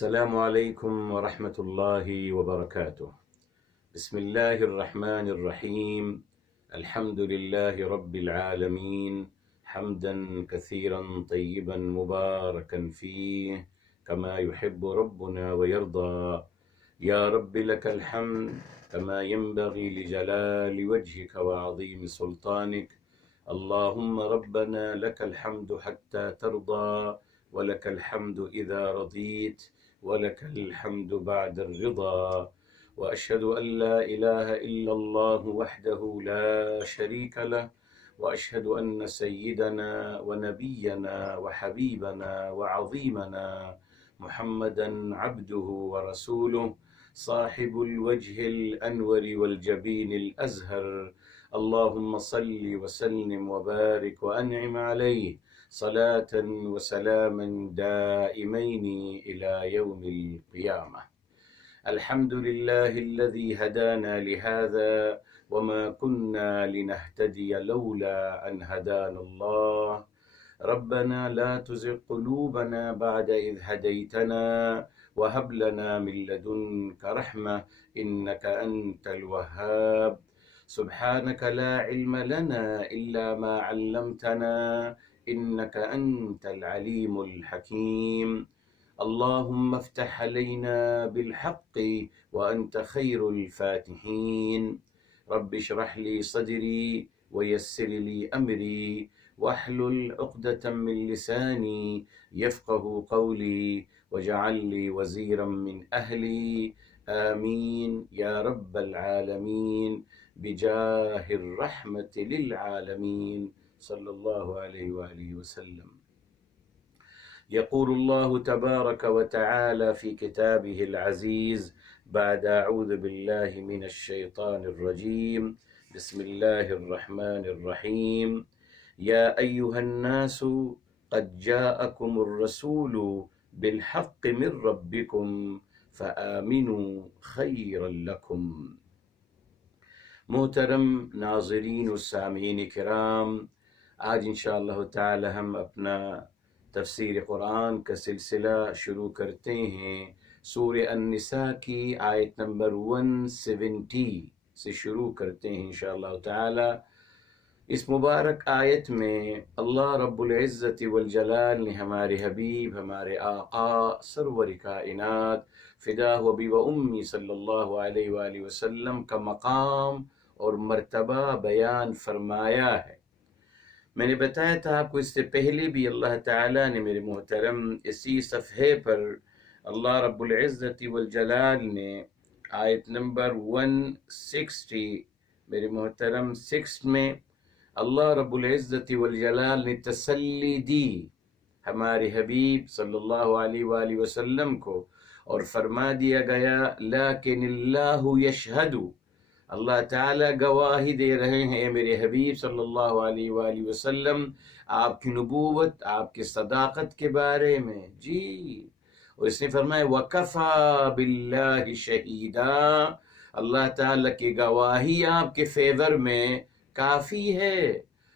السلام عليكم ورحمة الله وبركاته. بسم الله الرحمن الرحيم. الحمد لله رب العالمين، حمدا كثيرا طيبا مباركا فيه كما يحب ربنا ويرضى. يا رب لك الحمد كما ينبغي لجلال وجهك وعظيم سلطانك. اللهم ربنا لك الحمد حتى ترضى، ولك الحمد إذا رضيت، ولك الحمد بعد الرضا. وأشهد أن لا إله إلا الله وحده لا شريك له، وأشهد أن سيدنا ونبينا وحبيبنا وعظيمنا محمدا عبده ورسوله، صاحب الوجه الأنور والجبين الأزهر. اللهم صل وسلم وبارك وأنعم عليه صلاة وسلاما دائمين إلى يوم القيامة. الحمد لله الذي هدانا لهذا وما كنا لنهتدي لولا أن هدانا الله. ربنا لا تزغ قلوبنا بعد إذ هديتنا وهب لنا من لدنك رحمة إنك أنت الوهاب. سبحانك لا علم لنا إلا ما علمتنا إنك أنت العليم الحكيم. اللهم افتح علينا بالحق وأنت خير الفاتحين. رب اشرح لي صدري ويسر لي أمري واحلل عقدة من لساني يفقه قولي واجعل لي وزيرا من أهلي. آمين يا رب العالمين بجاه الرحمة للعالمين صلى الله عليه وآله وسلم. يقول الله تبارك وتعالى في كتابه العزيز بعد أعوذ بالله من الشيطان الرجيم، بسم الله الرحمن الرحيم. يا أيها الناس قد جاءكم الرسول بالحق من ربكم فآمنوا خيرا لكم. محترم ناظرین و سامعین کرام، آج انشاءاللہ تعالی ہم اپنا تفسیر قرآن کا سلسلہ شروع کرتے ہیں۔ سورہ النساء کی آیت نمبر 170 سے شروع کرتے ہیں انشاءاللہ تعالی۔ اس مبارک آیت میں اللہ رب العزت والجلال نے ہمارے حبیب، ہمارے آقا سرور کائنات فدا و ابی و امی صلی اللہ علیہ وآلہ وسلم کا مقام اور مرتبہ بیان فرمایا ہے۔ میں نے بتایا تھا آپ کو اس سے پہلے بھی، اللہ تعالیٰ نے میرے محترم اسی صفحے پر اللہ رب العزت والجلال نے آیت نمبر 160 میرے محترم 6 میں اللہ رب العزت والجلال نے تسلی دی ہمارے حبیب صلی اللہ علیہ وآلہ وسلم کو، اور فرما دیا گیا لیکن اللہ یشہد، اللہ تعالیٰ گواہی دے رہے ہیں میرے حبیب صلی اللہ علیہ وآلہ وسلم آپ کی نبوت، آپ کی صداقت کے بارے میں۔ جی، اور اس نے فرمایا وَكَفَى بِاللَّهِ شَهِيدًا، اللہ تعالیٰ کی گواہی آپ کے فیور میں کافی ہے،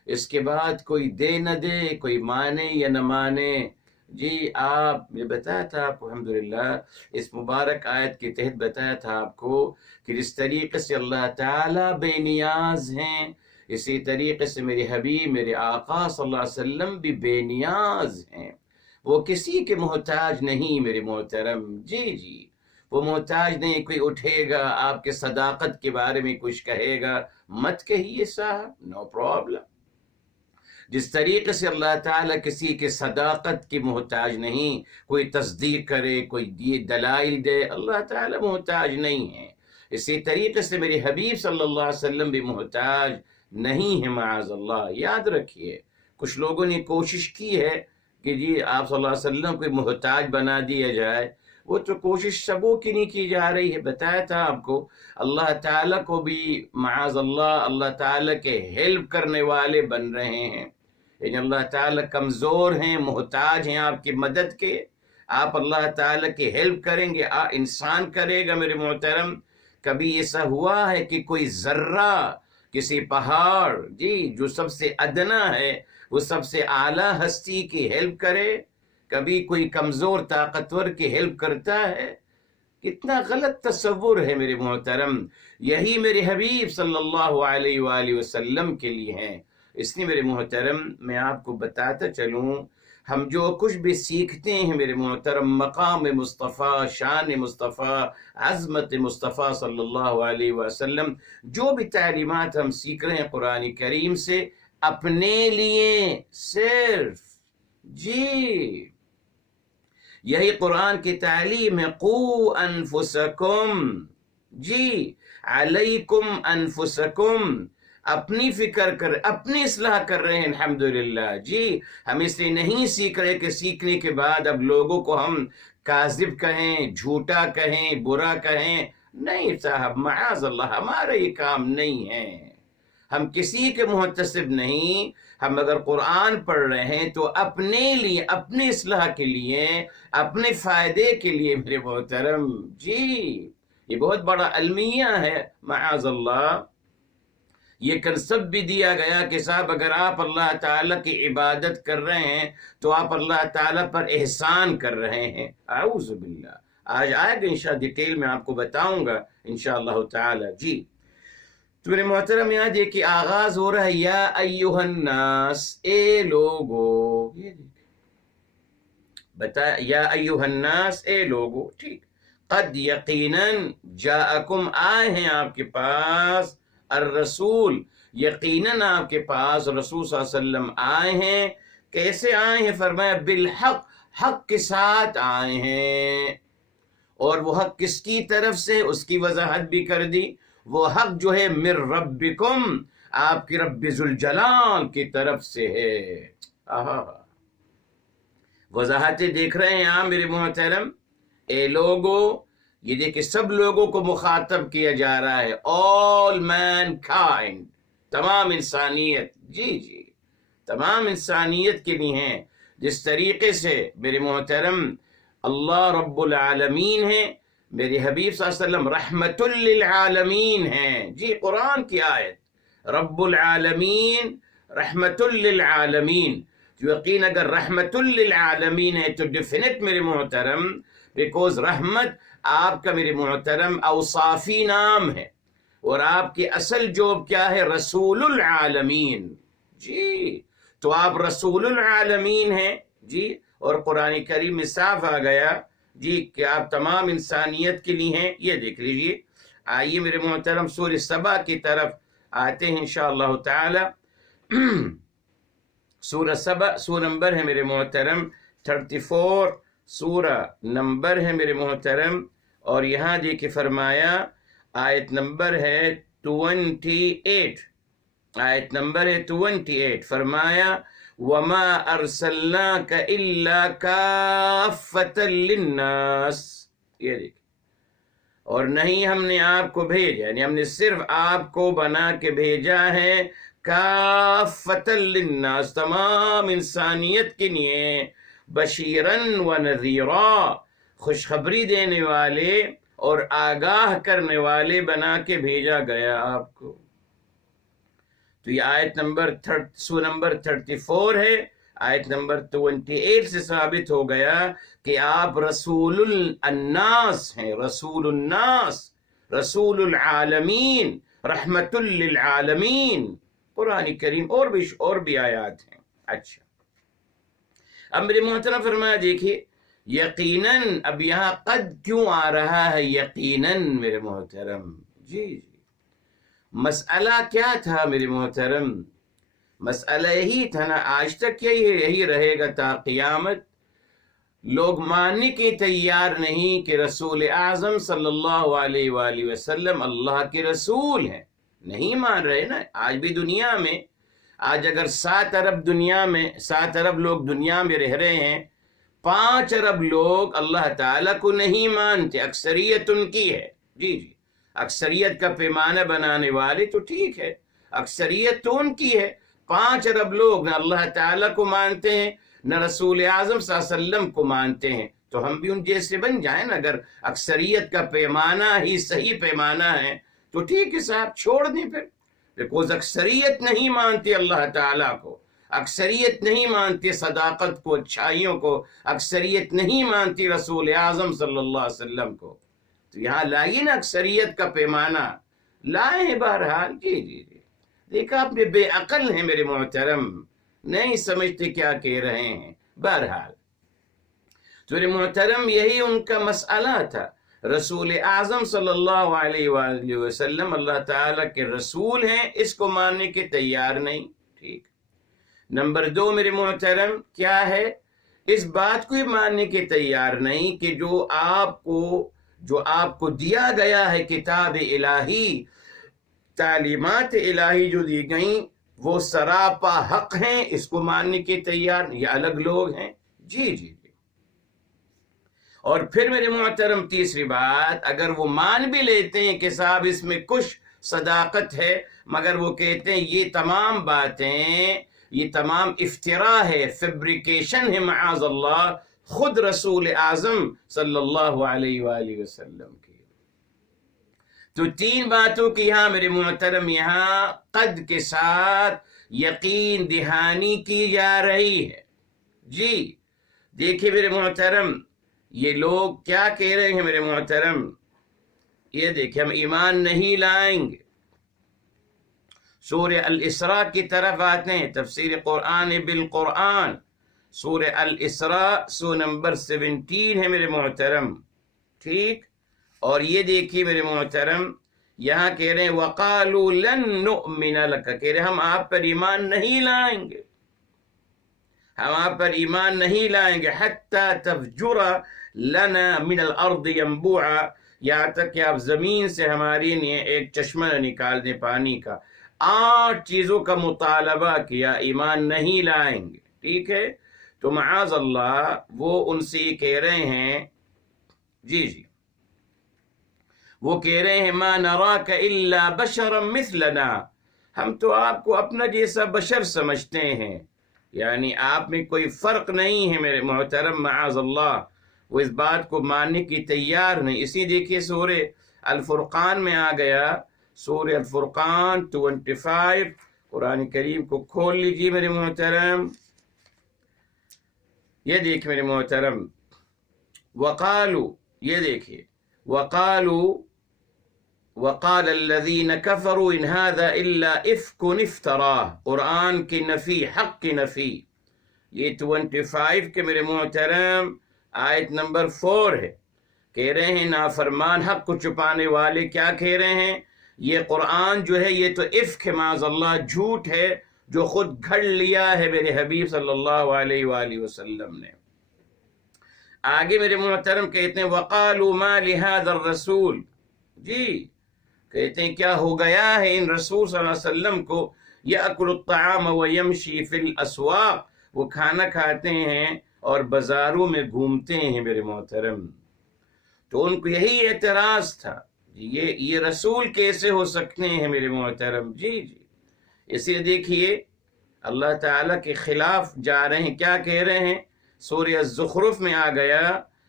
اس کے بعد کوئی دے نہ دے، کوئی مانے یا نہ مانے۔ جی، آپ نے بتایا تھا آپ کو الحمدللہ اس مبارک آیت کے تحت بتایا تھا آپ کو کہ جس طریقے سے اللہ تعالیٰ بے نیاز ہیں، اسی طریقے سے میرے حبیب، میرے آقا صلی اللہ علیہ وسلم بھی بے نیاز ہیں، وہ کسی کے محتاج نہیں میرے محترم۔ جی، وہ محتاج نہیں، کوئی اٹھے گا آپ کے صداقت کے بارے میں کچھ کہے گا، مت کہیے صاحب، نو پرابلم۔ جس طریقے سے اللہ تعالیٰ کسی کے صداقت کی محتاج نہیں، کوئی تصدیق کرے، کوئی دلائل دے، اللہ تعالیٰ محتاج نہیں ہے، اسی طریقے سے میرے حبیب صلی اللہ علیہ وسلم بھی محتاج نہیں ہے معاذ اللہ۔ یاد رکھیے، کچھ لوگوں نے کوشش کی ہے کہ جی آپ صلی اللہ علیہ وسلم کو محتاج بنا دیا جائے، وہ تو کوشش سبوں کی نہیں کی جا رہی ہے۔ بتایا تھا آپ کو اللہ تعالیٰ کو بھی معاذ اللہ تعالیٰ کے ہیلپ کرنے والے بن رہے ہیں، یعنی اللہ تعالیٰ کمزور ہیں، محتاج ہیں آپ کی مدد کے، آپ اللہ تعالیٰ کی ہیلپ کریں گے، انسان کرے گا میرے محترم۔ کبھی ایسا ہوا ہے کہ کوئی ذرہ کسی پہاڑ، جی جو سب سے ادنا ہے، وہ سب سے اعلیٰ ہستی کی ہیلپ کرے؟ کبھی کوئی کمزور طاقتور کی ہیلپ کرتا ہے؟ کتنا غلط تصور ہے میرے محترم. یہی میرے حبیب صلی اللہ علیہ وآلہ وسلم کے لیے ہیں. اس لیے میرے محترم میں آپ کو بتاتا چلوں، ہم جو کچھ بھی سیکھتے ہیں میرے محترم، مقام مصطفیٰ، شان مصطفیٰ، عظمت مصطفیٰ صلی اللہ علیہ وسلم، جو بھی تعلیمات ہم سیکھ رہے ہیں قرآن کریم سے، اپنے لیے صرف. جی یہی قرآن کی تعلیم ہے، قو انفسکم، جی علیکم انفسکم، اپنی فکر کر، اپنی اصلاح کر رہے ہیں الحمدللہ. جی ہم اس لیے نہیں سیکھ رہے کہ سیکھنے کے بعد اب لوگوں کو ہم کاذب کہیں، جھوٹا کہیں، برا کہیں. نہیں صاحب، معاذ اللہ، ہمارا یہ کام نہیں ہے. ہم کسی کے محتسب نہیں. ہم اگر قرآن پڑھ رہے ہیں تو اپنے لیے، اپنی اصلاح کے لیے، اپنے فائدے کے لیے میرے محترم. جی یہ بہت بڑا المیہ ہے معاذ اللہ. یہ کنسپٹ بھی دیا گیا کہ صاحب اگر آپ اللہ تعالیٰ کی عبادت کر رہے ہیں تو آپ اللہ تعالیٰ پر احسان کر رہے ہیں. اعوذ باللہ. آج آئے گا انشاءاللہ، ڈیٹیل میں آپ کو بتاؤں گا انشاءاللہ تعالیٰ. جی تو میرے محترم یہاں دیکھیے آغاز ہو رہا ہے، یا ایھا الناس، اے لوگو. یہ بتا، یا ایھا الناس، اے لوگو. ٹھیک، قد یقیناً جاءکم، آئے ہیں آپ کے پاس، الرسول، یقیناً آپ کے پاس رسول صلی اللہ علیہ وسلم آئے ہیں. کیسے آئے ہیں؟ فرمایا بالحق، حق کے ساتھ آئے ہیں. اور وہ حق کس کی طرف سے؟ اس کی وضاحت بھی کر دی. وہ حق جو ہے من ربکم، آپ کی رب ذوالجلال کی طرف سے ہے. وضاحتیں دیکھ رہے ہیں آپ میرے محترم. اے لوگو، یہ دیکھیں سب لوگوں کو مخاطب کیا جا رہا ہے، all mankind، تمام انسانیت. جی تمام انسانیت کے لیے ہیں. جس طریقے سے میرے محترم اللہ رب العالمین ہے، میرے حبیب صلی اللہ علیہ وسلم رحمت للعالمین ہیں. جی قرآن کی آیت، رب العالمین رحمت للعالمین. یقین اگر رحمت للعالمین ہے تو ڈیفینٹ میرے محترم، بیکوز رحمت آپ کا میرے محترم اوصافی نام ہے، اور آپ کی اصل جاب کیا ہے؟ رسول العالمین. جی تو آپ رسول العالمین ہیں. جی اور قرآن کریم میں صاف آ گیا جی کہ آپ تمام انسانیت کے لیے ہیں. یہ دیکھ لیجئے. آئیے میرے محترم سورہ سبا کی طرف آتے ہیں انشاءاللہ تعالی. سورہ سبا، سورہ نمبر ہے میرے محترم 34، سورہ نمبر ہے میرے محترم. اور یہاں دیکھیں فرمایا، آیت نمبر ہے 28، آیت نمبر ہے 28. فرمایا وَمَا أَرْسَلْنَاكَ إِلَّا كَافَّةً لِلنَّاسِ. یہ دیکھیں، اور نہیں ہم نے آپ کو بھیجا، یعنی ہم نے صرف آپ کو بنا کے بھیجا ہے کافۃ للناس، تمام انسانیت کے لیے، بشیرن و نذیرا، خوشخبری دینے والے اور آگاہ کرنے والے بنا کے بھیجا گیا آپ کو. تو یہ آیت نمبر سورہ نمبر 34 ہے. آیت نمبر 28 سے ثابت ہو گیا کہ آپ رسول الناس ہیں، رسول الناس، رسول العالمین، رحمت للعالمین. قرآن کریم اور بھی آیات ہیں. اچھا، اب میرے محترم فرمایا دیکھیے یقیناً. اب یہاں قد کیوں آ رہا ہے یقیناً میرے محترم؟ جی مسئلہ کیا تھا میرے محترم؟ مسئلہ یہی تھا نا، آج تک یہی رہے گا تا قیامت. لوگ ماننے کے تیار نہیں کہ رسول اعظم صلی اللہ علیہ وآلہ وسلم اللہ کے رسول ہیں. نہیں مان رہے نا. آج بھی دنیا میں، آج اگر 7 ارب دنیا میں، 7 ارب لوگ دنیا میں رہ رہے ہیں، 5 ارب لوگ اللہ تعالیٰ کو نہیں مانتے. اکثریت ان کی ہے. جی اکثریت کا پیمانہ بنانے والے تو ٹھیک ہے، اکثریت تو ان کی ہے. 5 ارب لوگ نہ اللہ تعالیٰ کو مانتے ہیں، نہ رسول اعظم صلی اللہ علیہ وسلم کو مانتے ہیں. تو ہم بھی ان جیسے بن جائیں نا. اگر اکثریت کا پیمانہ ہی صحیح پیمانہ ہے تو ٹھیک ہے صاحب، چھوڑ دیں پھر. بیکوز اکثریت نہیں مانتی اللہ تعالیٰ کو، اکثریت نہیں مانتی صداقت کو، اچھائیوں کو، اکثریت نہیں مانتی رسول اعظم صلی اللہ علیہ وسلم کو، تو یہاں لائیے نا اکثریت کا پیمانہ لائے ہیں بہرحال۔ جی جی جی دیکھا آپ نے، بے عقل ہیں میرے محترم، نہیں سمجھتے کیا کہہ رہے ہیں۔ بہرحال تو میرے محترم یہی ان کا مسئلہ تھا۔ رسول اعظم صلی اللہ علیہ وآلہ وسلم اللہ تعالیٰ کے رسول ہیں، اس کو ماننے کے تیار نہیں۔ ٹھیک، نمبر 2 میرے محترم کیا ہے، اس بات کو ماننے کے تیار نہیں کہ جو آپ کو دیا گیا ہے کتاب الہی، تعلیمات الہی جو دی گئیں وہ سراپا حق ہیں، اس کو ماننے کے تیار، یہ الگ لوگ ہیں۔ جی جی جی اور پھر میرے محترم تیسری بات، اگر وہ مان بھی لیتے ہیں کہ صاحب اس میں کچھ صداقت ہے، مگر وہ کہتے ہیں یہ تمام باتیں، یہ تمام افتراء ہے، فیبریکیشن ہے معاذ اللہ، خود رسول اعظم صلی اللہ علیہ وآلہ وسلم کی۔ تو 3 باتوں کی یہاں میرے محترم یہاں قد کے ساتھ یقین دہانی کی جا رہی ہے۔ جی دیکھیے میرے محترم، یہ لوگ کیا کہہ رہے ہیں میرے محترم، یہ دیکھیں ہم ایمان نہیں لائیں گے۔ سورہ الاسراء کی طرف آتے ہیں، تفسیر قرآن بالقرآن، سورہ الاسراء سورہ نمبر 17 ہے میرے محترم۔ ٹھیک، اور یہ دیکھیے میرے محترم یہاں کہہ رہے ہیں وَقَالُوا لَن نُؤْمِنَ لَكَ، کہہ رہے ہیں ہم آپ پر ایمان نہیں لائیں گے، ہم آپ پر ایمان نہیں لائیں گے، حَتَّى تَفْجُرَ لَنَا مِنَ الْأَرْضِ يَنبُوعًا، یہاں تک کہ آپ زمین سے ہماری لیے ایک چشمہ نکال دیں پانی کا۔ 8 چیزوں کا مطالبہ کیا، ایمان نہیں لائیں گے۔ ٹھیک ہے، تو معاذ اللہ وہ ان سے یہ کہہ رہے ہیں، جی جی وہ کہہ رہے ہیں ما نراک الا بشرا مثلنا، ہم تو آپ کو اپنا جیسا بشر سمجھتے ہیں، یعنی آپ میں کوئی فرق نہیں ہے میرے محترم، معاذ اللہ وہ اس بات کو ماننے کی تیار نہیں۔ اسی دیکھیے سورہ الفرقان میں آ گیا، سورہ الفرقان 25، قرآن کریم کو کھول لیجیے میرے محترم، یہ دیکھ میرے محترم، وقالو، یہ دیکھیے وقالو وقال الذين كفروا ان هذا الا افك افتراه، قرآن کی نفی، حق کی نفی، یہ 25 کے میرے محترم آیت نمبر 4 ہے۔ کہہ رہے ہیں نافرمان حق کو چھپانے والے کیا کہہ رہے ہیں، یہ قرآن جو ہے یہ تو افک ہے، معاذ اللہ جھوٹ ہے جو خود گھڑ لیا ہے میرے حبیب صلی اللہ علیہ وآلہ وسلم نے۔ آگے میرے محترم کہتے ہیں وقالوا ما لهذا الرسول، جی کہتے ہیں کیا ہو گیا ہے ان رسول صلی اللہ علیہ وسلم کو، یأکل الطعام ویمشی فی الاسواق، وہ کھانا کھاتے ہیں اور بازاروں میں گھومتے ہیں میرے محترم۔ تو ان کو یہی اعتراض تھا، یہ رسول کیسے ہو سکتے ہیں میرے محترم۔ جی جی اس لیے دیکھیے اللہ تعالیٰ کے خلاف جا رہے ہیں، کیا کہہ رہے ہیں، سورہ الزخرف میں آ گیا،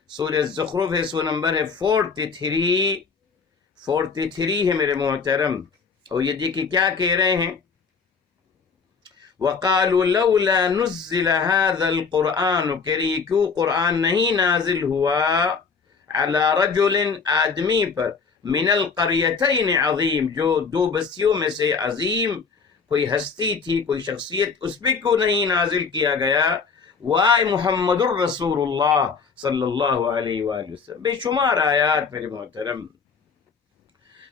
سورہ الزخرف ہے سورہ نمبر ہے 43 ہے میرے محترم، اور یہ دیکھیے کیا کہہ رہے ہیں وَقَالُوا لَوْلَا نُزِّلَ هَذَا الْقُرْآنُ، کہ کیوں قرآن نہیں نازل ہوا عَلَى رَجُلٍ، آدمی پر، مِنَ الْقَرْيَتَيْنِ عظیم، جو 2 بستیوں میں سے عظیم کوئی ہستی تھی، کوئی شخصیت، اس پہ کیوں نہیں نازل کیا گیا، وائے محمد الرسول اللہ صلی اللہ علیہ وآلہ وسلم۔ بے شمار آیات میرے محترم۔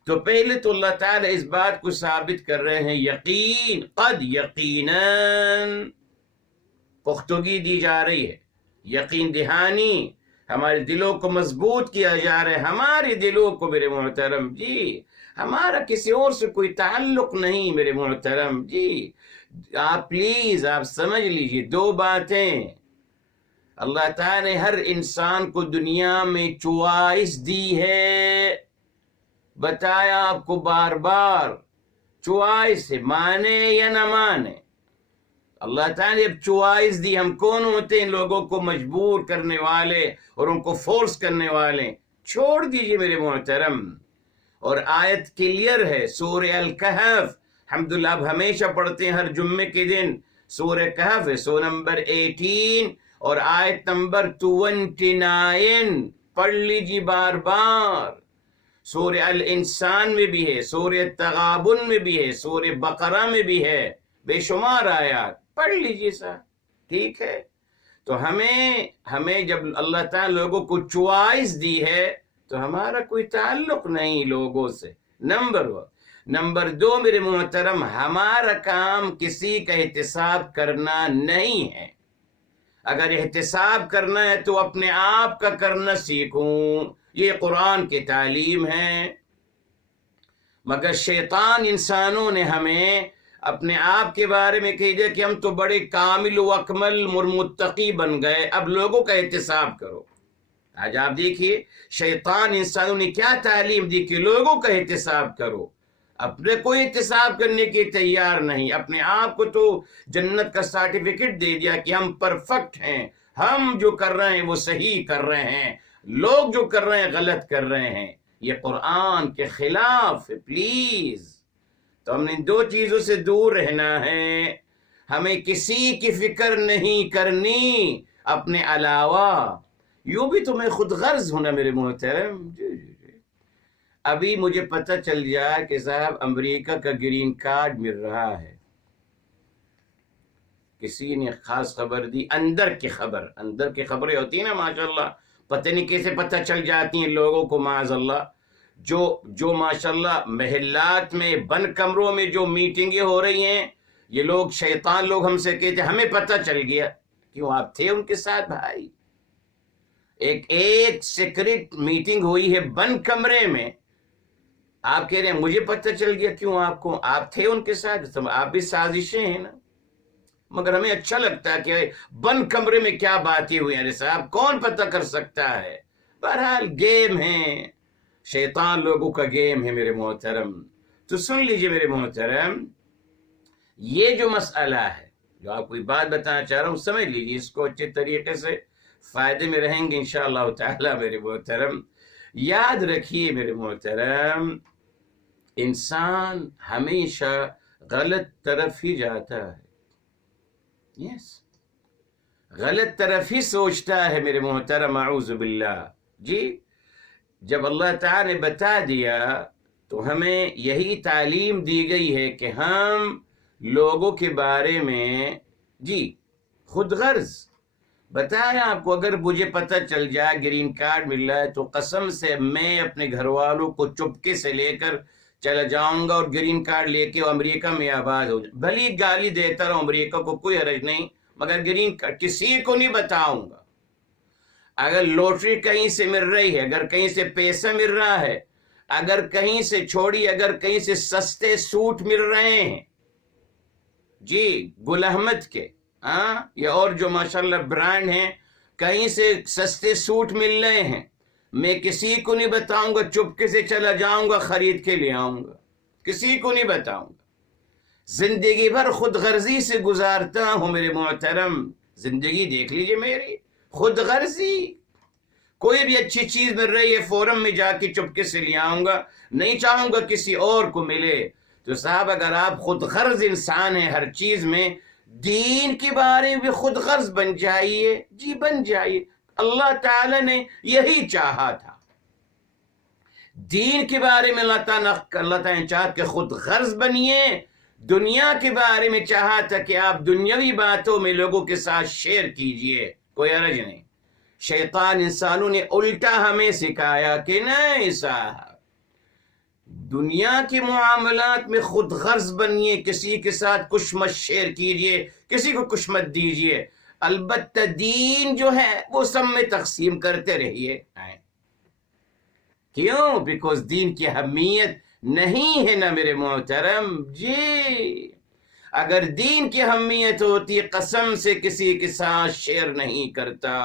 تو پہلے تو اللہ تعالیٰ اس بات کو ثابت کر رہے ہیں، یقین، قد یقیناً پختگی دی جا رہی ہے، یقین دہانی، ہمارے دلوں کو مضبوط کیا جا رہا ہے، ہمارے دلوں کو میرے محترم، جی ہمارا کسی اور سے کوئی تعلق نہیں میرے محترم۔ جی آپ پلیز آپ سمجھ لیجئے 2 باتیں، اللہ تعالیٰ نے ہر انسان کو دنیا میں چوائس دی ہے، بتایا آپ کو بار بار، چوائس ہے، مانے یا نہ مانے۔ اللہ تعالیٰ نے اب چوائس دی، ہم کون ہوتے ہیں لوگوں کو مجبور کرنے والے اور ان کو فورس کرنے والے، چھوڑ دیجئے میرے محترم۔ اور آیت کلیئر ہے، سورہ الکہف، الحمدللہ اب ہمیشہ پڑھتے ہیں ہر جمعے کے دن، سورہ کہف ہے، سورہ نمبر 18 اور آیت نمبر 29، پڑھ لیجیے بار بار۔ سورہ الانسان میں بھی ہے، سورہ تغابن میں بھی ہے، سورہ بقرہ میں بھی ہے، بے شمار آیات پڑھ لیجیے صاحب، ٹھیک ہے؟ تو ہمیں جب اللہ تعالیٰ لوگوں کو چوائس دی ہے تو ہمارا کوئی تعلق نہیں لوگوں سے، نمبر 1۔ نمبر 2 میرے محترم، ہمارا کام کسی کا احتساب کرنا نہیں ہے۔ اگر احتساب کرنا ہے تو اپنے آپ کا کرنا سیکھوں، یہ قرآن کی تعلیم ہے۔ مگر شیطان انسانوں نے ہمیں اپنے آپ کے بارے میں کہہ دیا کہ ہم تو بڑے کامل و اکمل متقی بن گئے، اب لوگوں کا احتساب کرو۔ آج آپ دیکھیے شیطان انسانوں نے کیا تعلیم دی کہ لوگوں کا احتساب کرو، اپنے کوئی احتساب کرنے کے تیار نہیں، اپنے آپ کو تو جنت کا سرٹیفکیٹ دے دیا کہ ہم پرفیکٹ ہیں، ہم جو کر رہے ہیں وہ صحیح کر رہے ہیں، لوگ جو کر رہے ہیں غلط کر رہے ہیں۔ یہ قرآن کے خلاف ہے، پلیز۔ تو ہم نے 2 چیزوں سے دور رہنا ہے، ہمیں کسی کی فکر نہیں کرنی اپنے علاوہ۔ یوں بھی تو میں خود غرض ہوں نا میرے محترم۔ ابھی مجھے پتہ چل جائے کہ صاحب امریکہ کا گرین کارڈ مل رہا ہے، کسی نے خاص خبر دی، اندر کی خبریں ہوتی ہیں نا ماشاءاللہ، پتہ نہیں کیسے پتہ چل جاتی ہیں لوگوں کو معاذ اللہ۔ جو ماشاءاللہ محلات میں بند کمروں میں جو میٹنگیں ہو رہی ہیں، یہ لوگ شیطان لوگ ہم سے کہتے ہیں ہمیں پتہ چل گیا، کیوں آپ تھے ان کے ساتھ بھائی؟ ایک سیکرٹ میٹنگ ہوئی ہے بند کمرے میں، آپ کہہ رہے ہیں مجھے پتہ چل گیا، کیوں آپ تھے ان کے ساتھ؟ آپ بھی سازشیں ہیں نا۔ مگر ہمیں اچھا لگتا ہے کہ بند کمرے میں کیا باتیں ہوئی ہیں صاحب، کون پتہ کر سکتا ہے؟ بہرحال گیم ہے، شیطان لوگوں کا گیم ہے میرے محترم۔ تو سن لیجئے میرے محترم، یہ جو مسئلہ ہے، جو آپ کو بات بتانا چاہ رہا ہوں، سمجھ لیجئے اس کو اچھے طریقے سے، فائدے میں رہیں گے انشاءاللہ تعالی میرے محترم۔ یاد رکھیے میرے محترم، انسان ہمیشہ غلط طرف ہی جاتا ہے، غلط طرف ہی سوچتا ہے میرے محترم، اعوذ باللہ۔ جی جب اللہ تعالی نے بتا دیا تو ہمیں یہی تعلیم دی گئی ہے کہ ہم لوگوں کے بارے میں خود غرض بتایا آپ کو۔ اگر مجھے پتہ چل جائے گرین کارڈ مل رہا ہے تو قسم سے میں اپنے گھر والوں کو چپکے سے لے کر چلا جاؤں گا اور گرین کارڈ لے کے امریکہ میں آباد ہو جائے، بھلی گالی دیتا رہا امریکہ کو، کوئی حرج نہیں، مگر گرین کارڈ کسی کو نہیں بتاؤں گا۔ اگر لوٹری کہیں سے مل رہی ہے، اگر کہیں سے پیسہ مل رہا ہے، اگر کہیں سے اگر کہیں سے سستے سوٹ مل رہے ہیں، گل احمد کے یا اور جو ماشاءاللہ برانڈ ہیں، کہیں سے سستے سوٹ مل رہے ہیں، میں کسی کو نہیں بتاؤں گا، چپکے سے چلا جاؤں گا، خرید کے لے آؤں گا، کسی کو نہیں بتاؤں گا۔ زندگی بھر خود غرضی سے گزارتا ہوں میرے محترم، زندگی دیکھ لیجئے میری، خود غرضی۔ کوئی بھی اچھی چیز مل رہی ہے فورم میں جا کے چپکے سے لے آؤں گا، نہیں چاہوں گا کسی اور کو ملے۔ تو صاحب اگر آپ خود غرض انسان ہیں ہر چیز میں، دین کے بارے میں بھی خود غرض بن جائیے، بن جائیے۔ اللہ تعالی نے یہی چاہا تھا، دین کے بارے میں اللہ تعالیٰ نے چاہا کہ خود غرض بنیے، دنیا کے بارے میں چاہا تھا کہ آپ دنیاوی باتوں میں لوگوں کے ساتھ شیئر کیجئے، کوئی حرج نہیں۔ شیطان انسانوں نے الٹا ہمیں سکھایا کہ نہیں صاحب، دنیا کے معاملات میں خود غرض بنیے، کسی کے ساتھ کچھ مت شیئر کیجئے، کسی کو کچھ مت دیجئے، البتہ دین جو ہے وہ سب میں تقسیم کرتے رہیے۔ کیوں؟ بیکاز دین کی اہمیت نہیں ہے نا میرے محترم۔ اگر دین کی اہمیت ہوتی قسم سے کسی کے ساتھ شیئر نہیں کرتا۔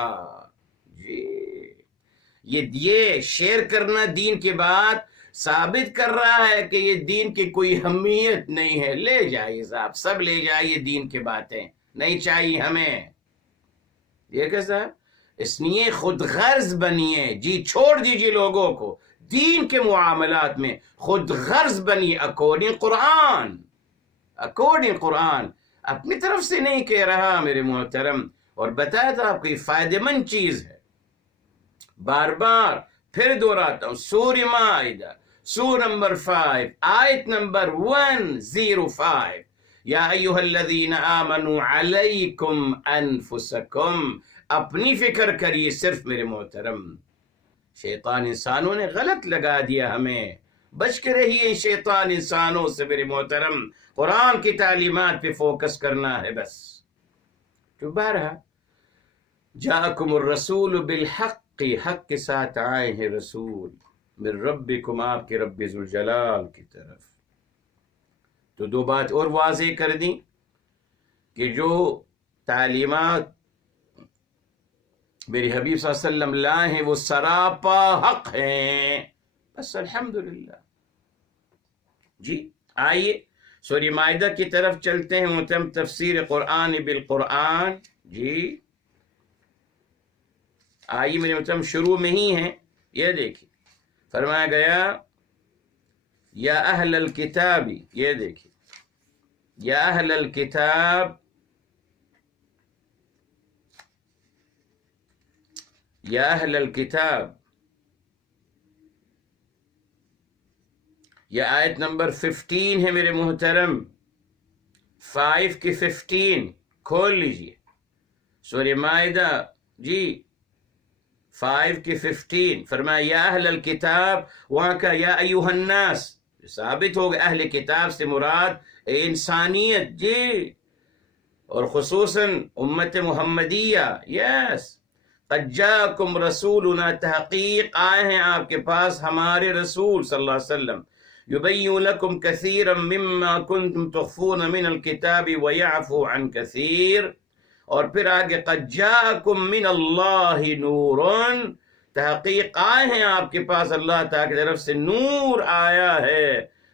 یہ شیئر کرنا دین کے بعد ثابت کر رہا ہے کہ یہ دین کی کوئی اہمیت نہیں ہے۔ لے جائیے صاحب، سب لے جائیے دین کی باتیں، نہیں چاہیے ہمیں۔ دیکھیں صاحب، اس لیے خود غرض بنیے، چھوڑ دیجیے لوگوں کو، دین کے معاملات میں خود غرض بنیے، اکارڈنگ قرآن۔ اپنی طرف سے نہیں کہہ رہا میرے محترم، اور بتایا تھا آپ کو یہ فائدہ مند چیز ہے. بار بار پھر دہراتا ہوں، سورہ مائدہ سورہ نمبر 5 آیت نمبر 105، یا ایھا الذین آمنوا علیکم انفسکم، اپنی فکر کریے صرف میرے محترم. شیطان انسانوں نے غلط لگا دیا ہمیں، بچ کے رہیے شیطان انسانوں سے میرے محترم. قرآن کی تعلیمات پہ فوکس کرنا ہے بس. تو بہرحال جاءکم الرسول بالحق، حق کے ساتھ آئے ہیں رسول من ربکم، آپ کے رب ذوالجلال کی طرف. تو دو بات اور واضح کر دیں کہ جو تعلیمات میرے حبیب صلی اللہ علیہ وسلم لائے ہیں وہ سراپا حق ہیں. بس الحمدللہ. جی آئیے سورہ مائدہ کی طرف چلتے ہیں محترم، تفسیر قرآن بالقرآن. جی آئیے میرے محترم، شروع میں ہی ہیں. یہ دیکھیے فرمایا گیا یا اہل الکتاب، یہ دیکھیے یا اہل الکتاب، یا اہل الکتاب، یہ آیت نمبر 15 ہے میرے محترم، 5 کی 15 کھول لیجئے سورہ مائدہ. جی 5 کی 15 فرمایا یا اہل الکتاب، وہاں کا یا ایھا الناس ثابت ہو گیا اہل کتاب سے مراد انسانیت. جی اور خصوصاً امت محمدیہ. یس قد جاءکم رسولنا، تحقیق آئے ہیں آپ کے پاس ہمارے رسول صلی اللہ علیہ وسلم، یبین لکم کثیرا مما کنتم تخفون من الکتاب ویعفو عن کثیر. اور پھر آگے قد جاءکم من اللہ نور، تحقیق آئے ہیں آپ کے پاس اللہ تعالی کی طرف سے نور آیا ہے،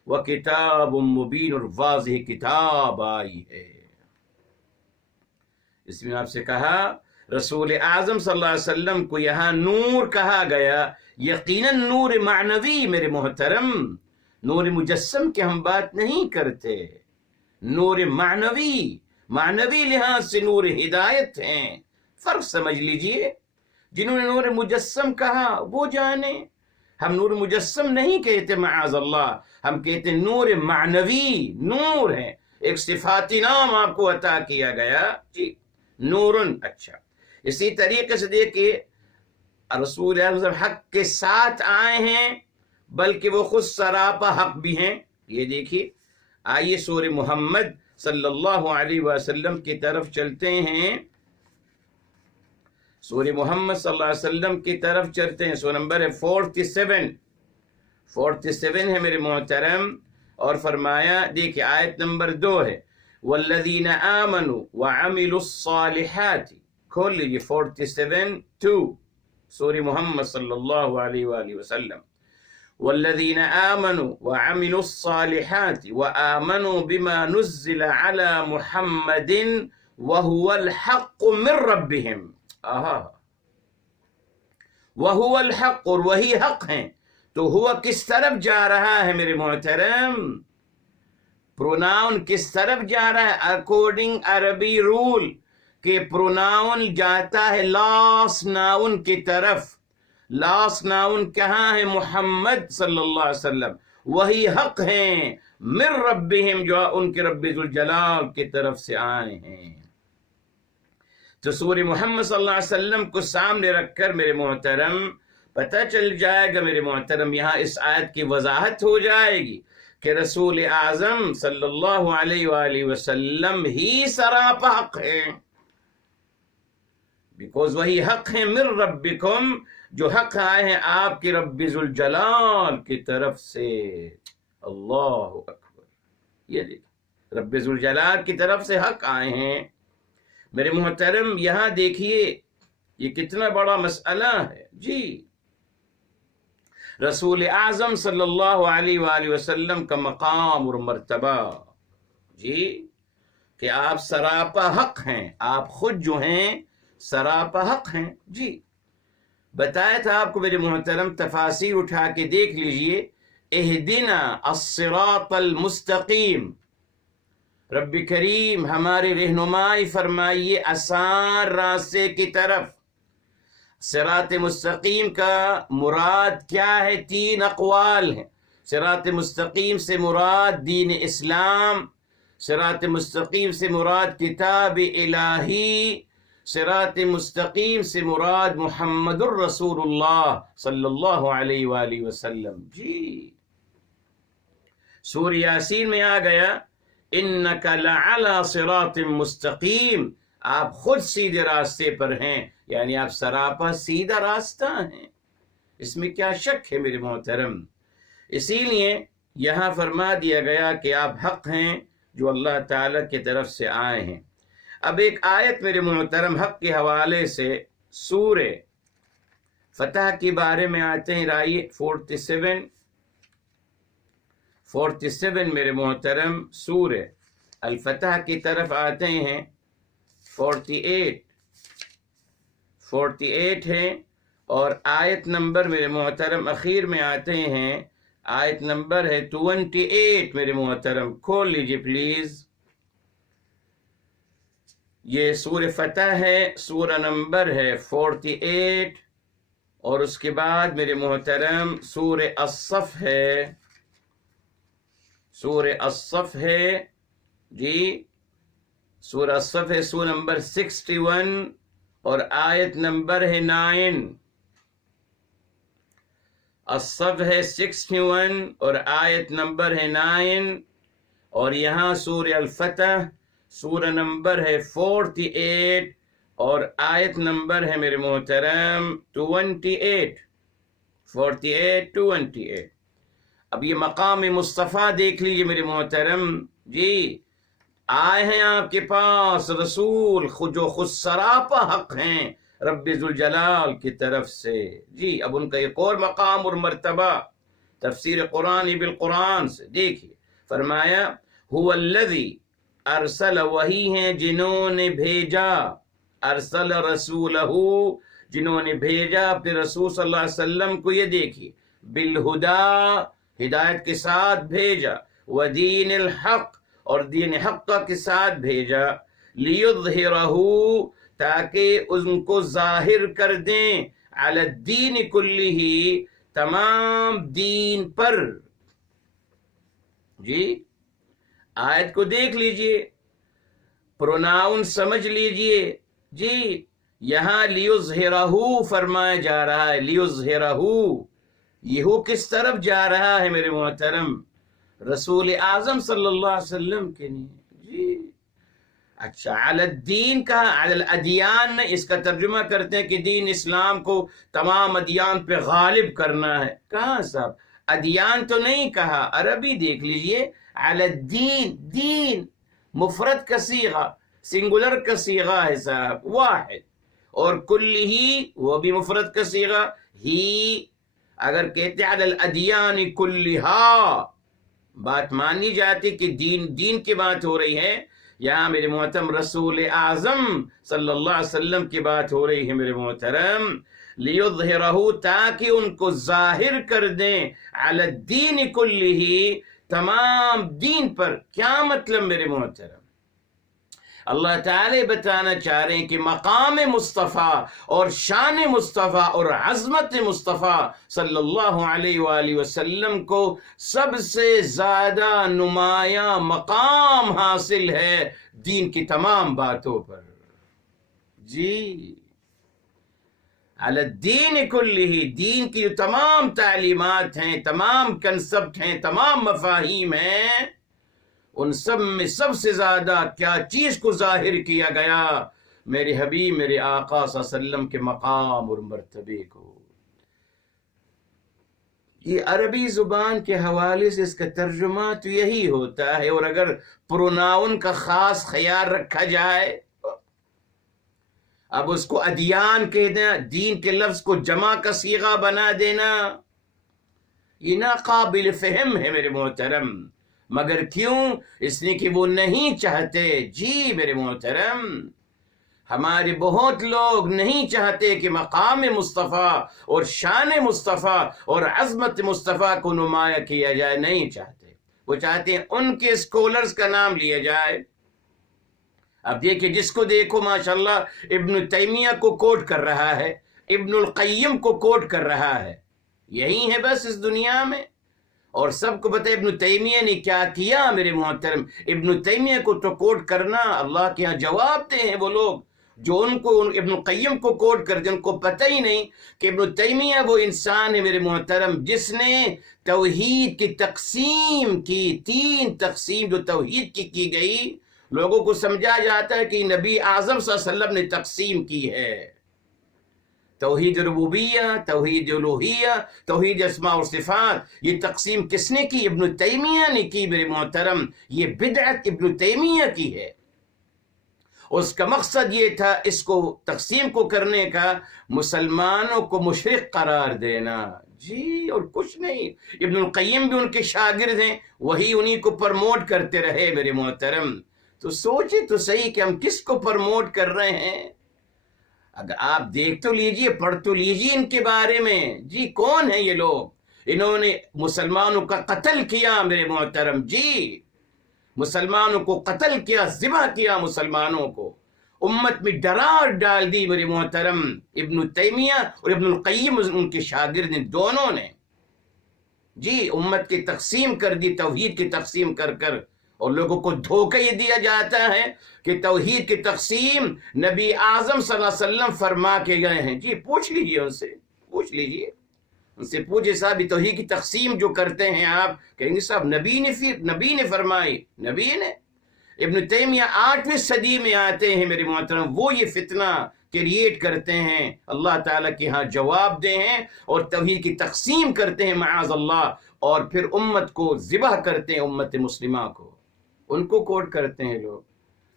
وکتاب مبین، اور واضح کتاب آئی ہے. اس میں آپ سے کہا رسول اعظم صلی اللہ علیہ وسلم کو یہاں نور کہا گیا، یقیناً نور معنوی میرے محترم، نور مجسم کی ہم بات نہیں کرتے، نور معنوی، معنوی لحاظ سے نور ہدایت ہیں. فرق سمجھ لیجئے. جنہوں نے نور مجسم کہا وہ جانے، ہم نور مجسم نہیں کہتے معاذ اللہ، ہم کہتے نور معنوی، نور ہے، ایک صفاتی نام آپ کو عطا کیا گیا. جی نورن. اچھا اسی طریقے سے دیکھیے رسول حق کے ساتھ آئے ہیں، بلکہ وہ خود سراپا حق بھی ہیں. یہ دیکھیے آئیے سورہ محمد صلی اللہ علیہ وسلم کی طرف چلتے ہیں، سورہ محمد صلی اللہ علیہ وسلم کی طرف چلتے ہیں. سورہ نمبر 47 ہے میرے محترم. اور فرمایا دیکھیں آیت نمبر 2 ہے والذین آمنوا وعملوا الصالحات. کھول لیجیے 47:2 سورہ محمد صلی اللہ علیہ وآلہ وسلم. والذین آمنوا وعملوا الصالحات وآمنوا بما نزل على محمد وهو الحق من ربهم. وهو الحق، اور وہی حق ہیں. تو ہوا کس طرف جا رہا ہے میرے محترم؟ پروناؤن کس طرف جا رہا ہے؟ اکارڈنگ عربی رول کہ پروناؤن جاتا ہے لاس ناؤن کی طرف. لاس ناؤن کہاں ہے؟ محمد صلی اللہ علیہ وسلم. وہی حق ہیں من ربہم، جو ان کے رب ذوالجلال کی طرف سے آئے ہیں. تو سورہ محمد صلی اللہ علیہ وسلم کو سامنے رکھ کر میرے محترم پتہ چل جائے گا میرے محترم، یہاں اس آیت کی وضاحت ہو جائے گی کہ رسول اعظم صلی اللہ علیہ وآلہ وسلم ہی سراپا حق ہیں، بیکوز وہی حق ہیں من ربکم، جو حق آئے ہیں آپ کے رب ذوالجلال کی طرف سے. اللہ اکبر. یہ دیکھیں رب ذوالجلال کی طرف سے حق آئے ہیں میرے محترم. یہاں دیکھیے یہ کتنا بڑا مسئلہ ہے. جی رسول اعظم صلی اللہ علیہ وآلہ وسلم کا مقام اور مرتبہ، جی کہ آپ سراپا حق ہیں، آپ خود جو ہیں سراپا حق ہیں. جی بتایا تھا آپ کو میرے محترم، تفاسیر اٹھا کے دیکھ لیجئے. اہدنا الصراط المستقیم، رب کریم ہماری رہنمائی فرمائیے آسان راستے کی طرف۔ صراط مستقیم کا مراد کیا ہے؟ 3 اقوال ہیں۔ صراط مستقیم سے مراد دین اسلام، صراط مستقیم سے مراد کتاب الہی، صراط مستقیم سے مراد محمد الرسول اللہ صلی اللہ علیہ وآلہ وسلم۔ جی سورہ یاسین میں آ گیا انک لعلی صراط مستقیم، آپ خود سیدھے راستے پر ہیں، یعنی آپ سراپا سیدھا راستہ ہیں، اس میں کیا شک ہے میرے محترم؟ اسی لیے یہاں فرما دیا گیا کہ آپ حق ہیں جو اللہ تعالیٰ کی طرف سے آئے ہیں۔ اب ایک آیت میرے محترم حق کے حوالے سے سورہ فتح کے بارے میں آتے ہیں، رائے 47 میرے محترم سورہ الفتح کی طرف آتے ہیں، 48 ہیں، اور آیت نمبر میرے محترم اخیر میں آتے ہیں، آیت نمبر ہے 28 میرے محترم، کھول لیجئے پلیز۔ یہ سورہ فتح ہے، سورہ نمبر ہے 48، اور اس کے بعد میرے محترم سورہ الصف ہے، سورہ الصف ہے، جی سورہ الصف ہے، سورہ نمبر 61 اور آیت نمبر ہے 9۔ الصف ہے 61 اور آیت نمبر ہے 9، اور یہاں سورہ الفتح سورہ نمبر ہے 48 اور آیت نمبر ہے میرے محترم 28۔ اب یہ مقام مصطفیٰ دیکھ لیجئے میرے محترم، جی آئے ہیں آپ کے پاس رسول جو خود سراپا حق ہیں رب ذوالجلال کی طرف سے۔ جی اب ان کا ایک اور مقام اور مرتبہ تفسیر قرآن بالقرآن سے دیکھیے، فرمایا هو الذی ارسل، وہی ہیں جنہوں نے بھیجا، ارسل رسولہ، جنہوں نے بھیجا اپنے رسول صلی اللہ علیہ وسلم کو، یہ دیکھیے بالہدی، ہدایت کے ساتھ بھیجا، ودین الحق، اور دین حق کے ساتھ بھیجا، لیظہرہ، تاکہ ان کو ظاہر کر دیں، علی الدین کلہ، تمام دین پر۔ جی آیت کو دیکھ لیجئے، پروناؤن سمجھ لیجئے، جی یہاں لیظہرہ فرمایا جا رہا ہے، لیظہرہ، یہ ہو کس طرف جا رہا ہے میرے محترم؟ رسول اعظم صلی اللہ علیہ وسلم کے لیے۔ جی اچھا، علی الدین کہا، علی الادیان، اس کا ترجمہ کرتے ہیں کہ دین اسلام کو تمام ادیان پہ غالب کرنا ہے۔ کہاں صاحب، ادیان تو نہیں کہا، عربی دیکھ لیجئے، علی الدین، دین مفرد کا صیغہ، سنگولر کا صیغہ ہے صاحب، واحد، اور کل ہی وہ بھی مفرد کا صیغہ ہی، اگر کہتے علی الادیان کلہا بات مانی جاتی کہ دین کی بات ہو رہی ہے، یہاں میرے محترم رسول اعظم صلی اللہ علیہ وسلم کی بات ہو رہی ہے میرے محترم، لیظہرہ، تاکہ ان کو ظاہر کر دیں، علی الدین کلہ، تمام دین پر۔ کیا مطلب میرے محترم؟ اللہ تعالی بتانا چاہ رہے ہیں کہ مقام مصطفیٰ اور شان مصطفیٰ اور عظمت مصطفیٰ صلی اللہ علیہ وآلہ وسلم کو سب سے زیادہ نمایاں مقام حاصل ہے دین کی تمام باتوں پر۔ جی علی الدین کلہ، دین کی تمام تعلیمات ہیں، تمام کنسپٹ ہیں، تمام مفاہیم ہیں، ان سب میں سب سے زیادہ کیا چیز کو ظاہر کیا گیا؟ میرے حبیب، میرے آقا صلی اللہ علیہ وسلم کے مقام اور مرتبے کو۔ یہ عربی زبان کے حوالے سے اس کا ترجمہ تو یہی ہوتا ہے، اور اگر پروناؤن کا خاص خیال رکھا جائے، اب اس کو ادیان کہہ دینا، دین کے لفظ کو جمع کا صیغہ بنا دینا، یہ ناقابل فہم ہے میرے محترم۔ مگر کیوں؟ اس لیے کہ وہ نہیں چاہتے۔ جی میرے محترم، ہمارے بہت لوگ نہیں چاہتے کہ مقام مصطفیٰ اور شان مصطفیٰ اور عظمت مصطفیٰ کو نمایاں کیا جائے، نہیں چاہتے۔ وہ چاہتے ہیں ان کے اسکالرز کا نام لیا جائے۔ اب دیکھیں جس کو دیکھو ماشاءاللہ ابن تیمیہ کو کوٹ کر رہا ہے، ابن القیم کو کوٹ کر رہا ہے، یہی ہے بس اس دنیا میں۔ اور سب کو پتہ ہے ابن تیمیہ نے کیا کیا میرے محترم۔ ابن تیمیہ کو تو کوٹ کرنا اللہ کے ہاں جواب دے ہیں وہ لوگ جو ان کو ابن القیم کو کوٹ کر، جن کو پتہ ہی نہیں کہ ابن تیمیہ وہ انسان ہے میرے محترم جس نے توحید کی تقسیم کی، 3 تقسیم جو توحید کی گئی، لوگوں کو سمجھا جاتا ہے کہ نبی اعظم صلی اللہ علیہ وسلم نے تقسیم کی ہے۔ توحید ربوبیہ، توحید الوہیہ، توحید اسماء و صفات، یہ تقسیم کس نے کی؟ ابن تیمیہ نے کی میرے محترم۔ یہ بدعت ابن تیمیہ کی ہے۔ اس کا مقصد یہ تھا اس کو تقسیم کو کرنے کا، مسلمانوں کو مشرک قرار دینا، جی، اور کچھ نہیں۔ ابن القیم بھی ان کے شاگرد ہیں، وہی انہی کو پرموٹ کرتے رہے میرے محترم۔ تو سوچے تو صحیح کہ ہم کس کو پرموٹ کر رہے ہیں۔ اگر آپ دیکھ تو لیجئے، پڑھ تو لیجئے ان کے بارے میں، جی کون ہیں یہ لوگ؟ انہوں نے مسلمانوں کا قتل کیا میرے محترم، جی مسلمانوں کو قتل کیا، ذبح کیا مسلمانوں کو، امت میں ڈرار ڈال دی میرے محترم۔ ابن تیمیہ اور ابن القیم ان کے شاگرد ہیں، دونوں نے، جی امت کی تقسیم کر دی، توحید کی تقسیم کر کر۔ اور لوگوں کو دھوکہ یہ دیا جاتا ہے کہ توحید کی تقسیم نبی اعظم صلی اللہ علیہ وسلم فرما کے گئے ہیں۔ جی پوچھ لیجئے ان سے، پوچھ لیجئے ان سے، پوچھے صاحب یہ توحید کی تقسیم جو کرتے ہیں آپ، کہیں گے صاحب نبی نے فرمائی، نبی نے۔ ابن تیمیہ 8ویں صدی میں آتے ہیں میرے محترم، وہ یہ فتنہ کریٹ کرتے ہیں، اللہ تعالیٰ کے ہاں جواب دے ہیں اور توحید کی تقسیم کرتے ہیں معاذ اللہ، اور پھر امت کو ذبح کرتے ہیں، امت مسلمہ کو، ان کو کوٹ کرتے ہیں لوگ،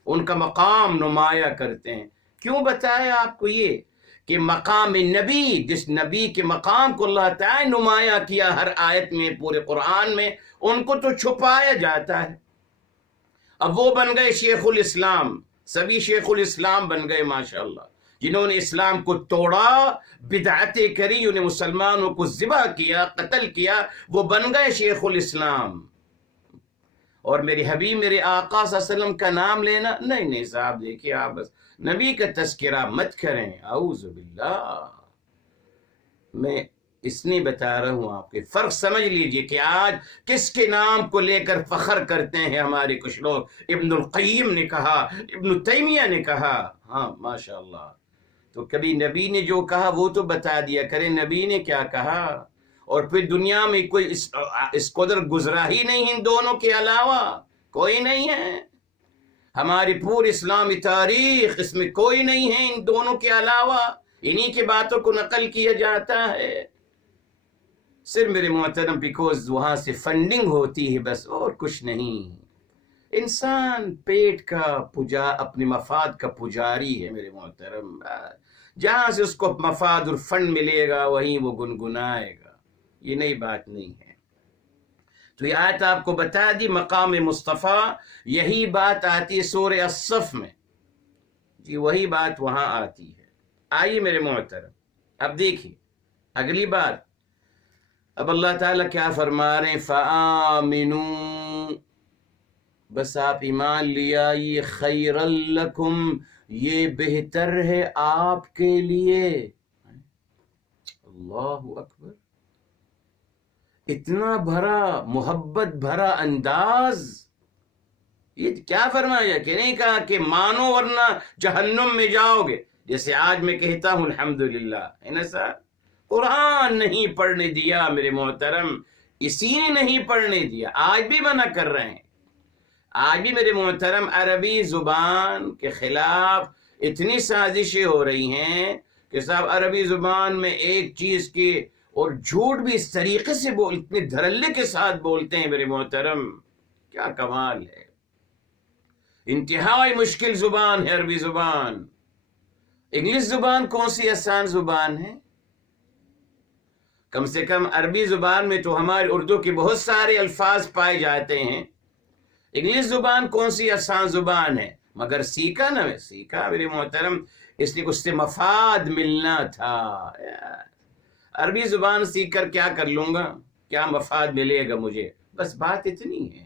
ان کا مقام نمایاں کرتے ہیں۔ کیوں بتایا آپ کو یہ کہ مقام نبی، جس نبی کے مقام کو اللہ تعالیٰ نمایاں کیا ہر آیت میں، پورے قرآن میں، ان کو تو چھپایا جاتا ہے۔ اب وہ بن گئے شیخ الاسلام، سبھی شیخ الاسلام بن گئے ماشاءاللہ، جنہوں نے اسلام کو توڑا، بدعتیں کری، انہیں مسلمانوں کو ذبح کیا، قتل کیا، وہ بن گئے شیخ الاسلام۔ اور میرے حبیب، میرے آقا صلی اللہ علیہ وسلم کا نام لینا، نہیں صاحب دیکھیے آپ بس نبی کا تذکرہ مت کریں، اعوذ باللہ۔ میں اس لیے بتا رہا ہوں آپ کے فرق سمجھ لیجئے کہ آج کس کے نام کو لے کر فخر کرتے ہیں ہمارے کچھ لوگ۔ ابن القیم نے کہا، ابن تیمیہ نے کہا، ہاں ماشاءاللہ۔ تو کبھی نبی نے جو کہا وہ تو بتا دیا کریں، نبی نے کیا کہا۔ اور پھر دنیا میں کوئی اس قدر گزرا ہی نہیں ان دونوں کے علاوہ، کوئی نہیں ہے۔ ہماری پوری اسلامی تاریخ اس میں کوئی نہیں ہے ان دونوں کے علاوہ، انہی کی باتوں کو نقل کیا جاتا ہے صرف میرے محترم بیکوز وہاں سے فنڈنگ ہوتی ہے بس، اور کچھ نہیں۔ انسان پیٹ کا اپنے مفاد کا پجاری ہے میرے محترم، جہاں سے اس کو مفاد اور فنڈ ملے گا وہیں وہ گنگنائے گا، یہ نئی بات نہیں ہے۔ تو یہ آیت آپ کو بتا دی مقام مصطفیٰ، یہی بات آتی ہے سورہ الصف میں، جی وہی بات وہاں آتی ہے۔ آئیے میرے محترم اب دیکھیے اگلی بات، اب اللہ تعالیٰ کیا فرما رہے ہیں، فَآمِنُوا، بس آپ ایمان لیا، یہ خیر لکم، یہ بہتر ہے آپ کے لیے۔ اللہ اکبر، اتنا بھرا محبت بھرا انداز، یہ کیا فرمایا کہ نہیں کہا کہ مانو ورنہ جہنم میں جاؤ گے، جیسے آج میں کہتا ہوں الحمدللہ، ہے نا صاحب، قرآن نہیں پڑھنے دیا میرے محترم، اسی نے نہیں پڑھنے دیا، آج بھی منع کر رہے ہیں۔ آج بھی میرے محترم عربی زبان کے خلاف اتنی سازشیں ہو رہی ہیں کہ صاحب عربی زبان میں ایک چیز کی اور جھوٹ بھی اس طریقے سے اتنے دھڑلے کے ساتھ بولتے ہیں میرے محترم، کیا کمال ہے۔ انتہائی مشکل زبان ہے عربی زبان۔ انگلش زبان کون سی آسان زبان ہے؟ کم سے کم عربی زبان میں تو ہمارے اردو کے بہت سارے الفاظ پائے جاتے ہیں، انگلش زبان کون سی آسان زبان ہے؟ مگر سیکھا نا، میں سیکھا میرے محترم، اس لیے اس سے مفاد ملنا تھا۔ عربی زبان سیکھ کر کیا کر لوں گا، کیا مفاد ملے گا مجھے؟ بس بات اتنی ہے.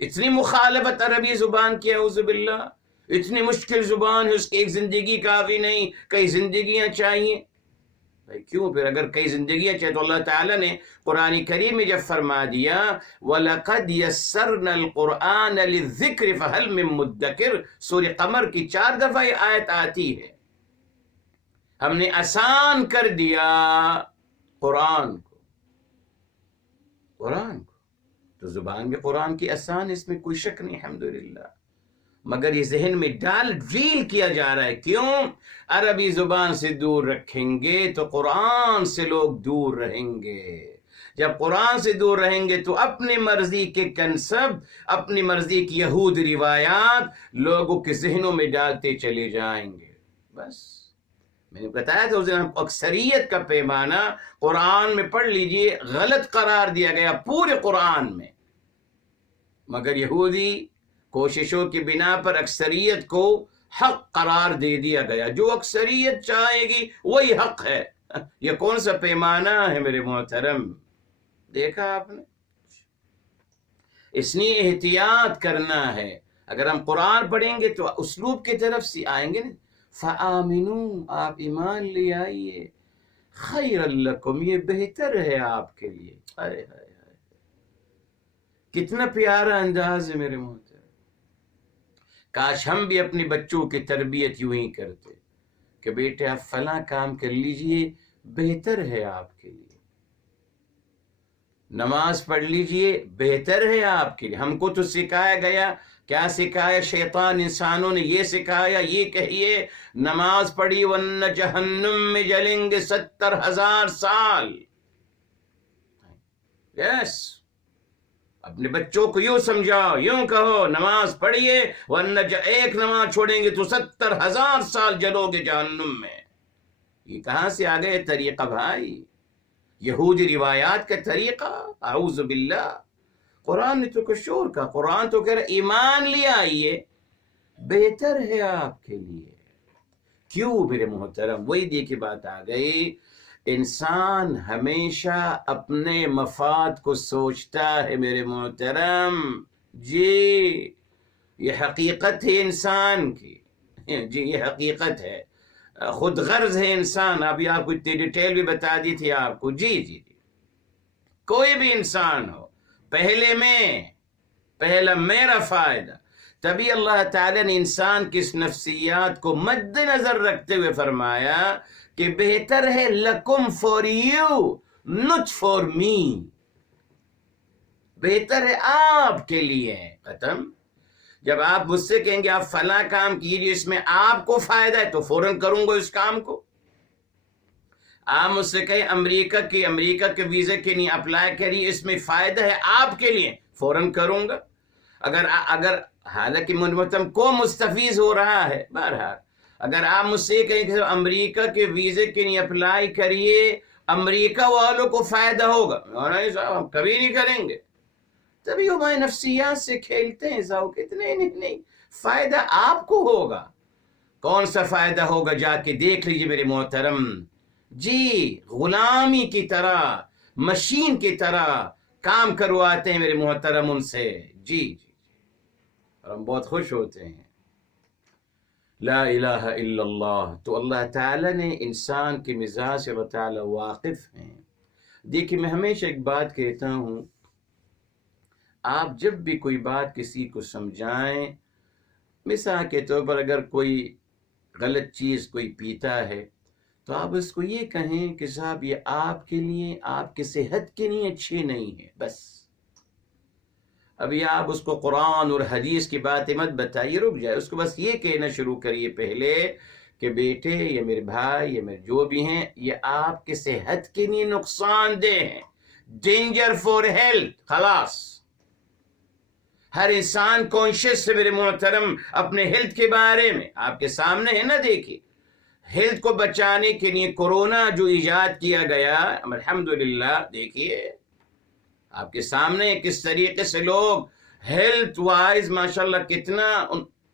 اتنی مخالفت عربی زبان کی، اعوذ باللہ، اتنی مشکل زبان ہے، اس کی ایک زندگی کافی نہیں، کئی زندگیاں چاہیے. بھائی کیوں پھر؟ اگر کئی زندگیاں چاہیے تو اللہ تعالیٰ نے قرآن کریم میں جب فرما دیا وَلَقَدْ يَسَّرْنَا الْقُرْآنَ لِلذِّكْرِ فَهَلْ مِن مُدَّكِرٍ، سورہ قمر کی 4 دفعہ یہ آیت آتی ہے. ہم نے آسان کر دیا قرآن کو. تو زبان بھی قرآن کی آسان، اس میں کوئی شک نہیں الحمدللہ، مگر یہ ذہن میں ڈریل کیا جا رہا ہے. کیوں؟ عربی زبان سے دور رکھیں گے تو قرآن سے لوگ دور رہیں گے. جب قرآن سے دور رہیں گے تو اپنی مرضی کے کنسپٹ، اپنی مرضی کی یہود روایات لوگوں کے ذہنوں میں ڈالتے چلے جائیں گے. بس میں نے بتایا تھا اس دن، اکثریت کا پیمانہ قرآن میں پڑھ لیجئے غلط قرار دیا گیا پورے قرآن میں، مگر یہودی کوششوں کی بنا پر اکثریت کو حق قرار دے دیا گیا. جو اکثریت چاہے گی وہی حق ہے. یہ کون سا پیمانہ ہے میرے محترم؟ دیکھا آپ نے؟ اس لیے احتیاط کرنا ہے. اگر ہم قرآن پڑھیں گے تو اسلوب کی طرف سے آئیں گے نا، فَآمِنُوا، آپ ایمان لے آئیے، خَيْرًا لَكُمْ، یہ بہتر ہے آپ کے لیے. کتنا پیارا انداز ہے میرے محترم. کاش ہم بھی اپنے بچوں کی تربیت یوں ہی کرتے کہ بیٹے آپ فلاں کام کر لیجئے، بہتر ہے آپ کے لیے. نماز پڑھ لیجئے، بہتر ہے آپ کے لیے. ہم کو تو سکھایا گیا، کیا سکھایا شیطان انسانوں نے؟ یہ سکھایا، یہ کہیے نماز پڑھی ورنہ جہنم میں جلیں گے 70,000 سال. یس، اپنے بچوں کو یوں سمجھاؤ، یوں کہو نماز پڑھیے ورنہ ایک نماز چھوڑیں گے تو 70,000 سال جلو گے جہنم میں. یہ کہاں سے آ گئے طریقہ بھائی؟ یہودی روایات کا طریقہ، اعوذ باللہ. قرآن نے تو کچھ اور کہا. قرآن تو کہہ رہا ایمان لے آئیے، بہتر ہے آپ کے لیے. کیوں میرے محترم؟ وہی دیکھی بات آ گئی، انسان ہمیشہ اپنے مفاد کو سوچتا ہے میرے محترم. جی یہ حقیقت ہے انسان کی، جی یہ حقیقت ہے، خود غرض ہے انسان. ابھی آپ کو اتنی ڈیٹیل بھی بتا دی تھی آپ کو. جی کوئی بھی انسان ہو، پہلا میرا فائدہ. تبھی اللہ تعالیٰ نے انسان کی اس نفسیات کو مد نظر رکھتے ہوئے فرمایا کہ بہتر ہے لکم for you not for me, بہتر ہے آپ کے لیے. ختم. جب آپ مجھ سے کہیں گے آپ فلاں کام کیجیے اس میں آپ کو فائدہ ہے تو فوراً کروں گا اس کام کو. آپ مجھ سے کہیں امریکہ کے ویزے کے لیے اپلائی کریے، اس میں فائدہ ہے آپ کے لیے، فوراً کروں گا. اگر حالانکہ محترم کو مستفیض ہو رہا ہے، بہرحال اگر آپ مجھ سے کہیں کہ امریکہ کے ویزے کے لیے اپلائی کریے، امریکہ والوں کو فائدہ ہوگا، نہیں صاحب ہم کبھی نہیں کریں گے. تبھی ہماری نفسیات سے کھیلتے ہیں صاحب. کتنے نہیں، فائدہ آپ کو ہوگا. کون سا فائدہ ہوگا جا کے دیکھ لیجیے میرے محترم. جی غلامی کی طرح، مشین کی طرح کام کرواتے ہیں میرے محترم ان سے. جی اور ہم بہت خوش ہوتے ہیں. لا الہ الا اللہ. تو اللہ تعالیٰ نے انسان کے مزاج سے اللہ تعالیٰ واقف ہیں. دیکھیے میں ہمیشہ ایک بات کہتا ہوں، آپ جب بھی کوئی بات کسی کو سمجھائیں، مثال کے طور پر اگر کوئی غلط چیز کوئی پیتا ہے تو آپ اس کو یہ کہیں کہ صاحب یہ آپ کے لیے، آپ کی صحت کے لیے اچھی نہیں ہے. بس ابھی آپ اس کو قرآن اور حدیث کی باتیں مت بتائیے، رک جائے. اس کو بس یہ کہنا شروع کریے پہلے کہ بیٹے یہ میرے بھائی، یہ میرے جو بھی ہیں، یہ آپ کے صحت کے لیے نقصان دہ ہیں، ڈینجر فار ہیلتھ. خلاص ہر انسان کانشیس ہے میرے محترم اپنے ہیلتھ کے بارے میں. آپ کے سامنے ہے نا. دیکھیے ہیلتھ کو بچانے کے لیے کورونا جو ایجاد کیا گیا، الحمدللہ دیکھیے آپ کے سامنے کس طریقے سے لوگ ہیلتھ وائز ماشاءاللہ کتنا،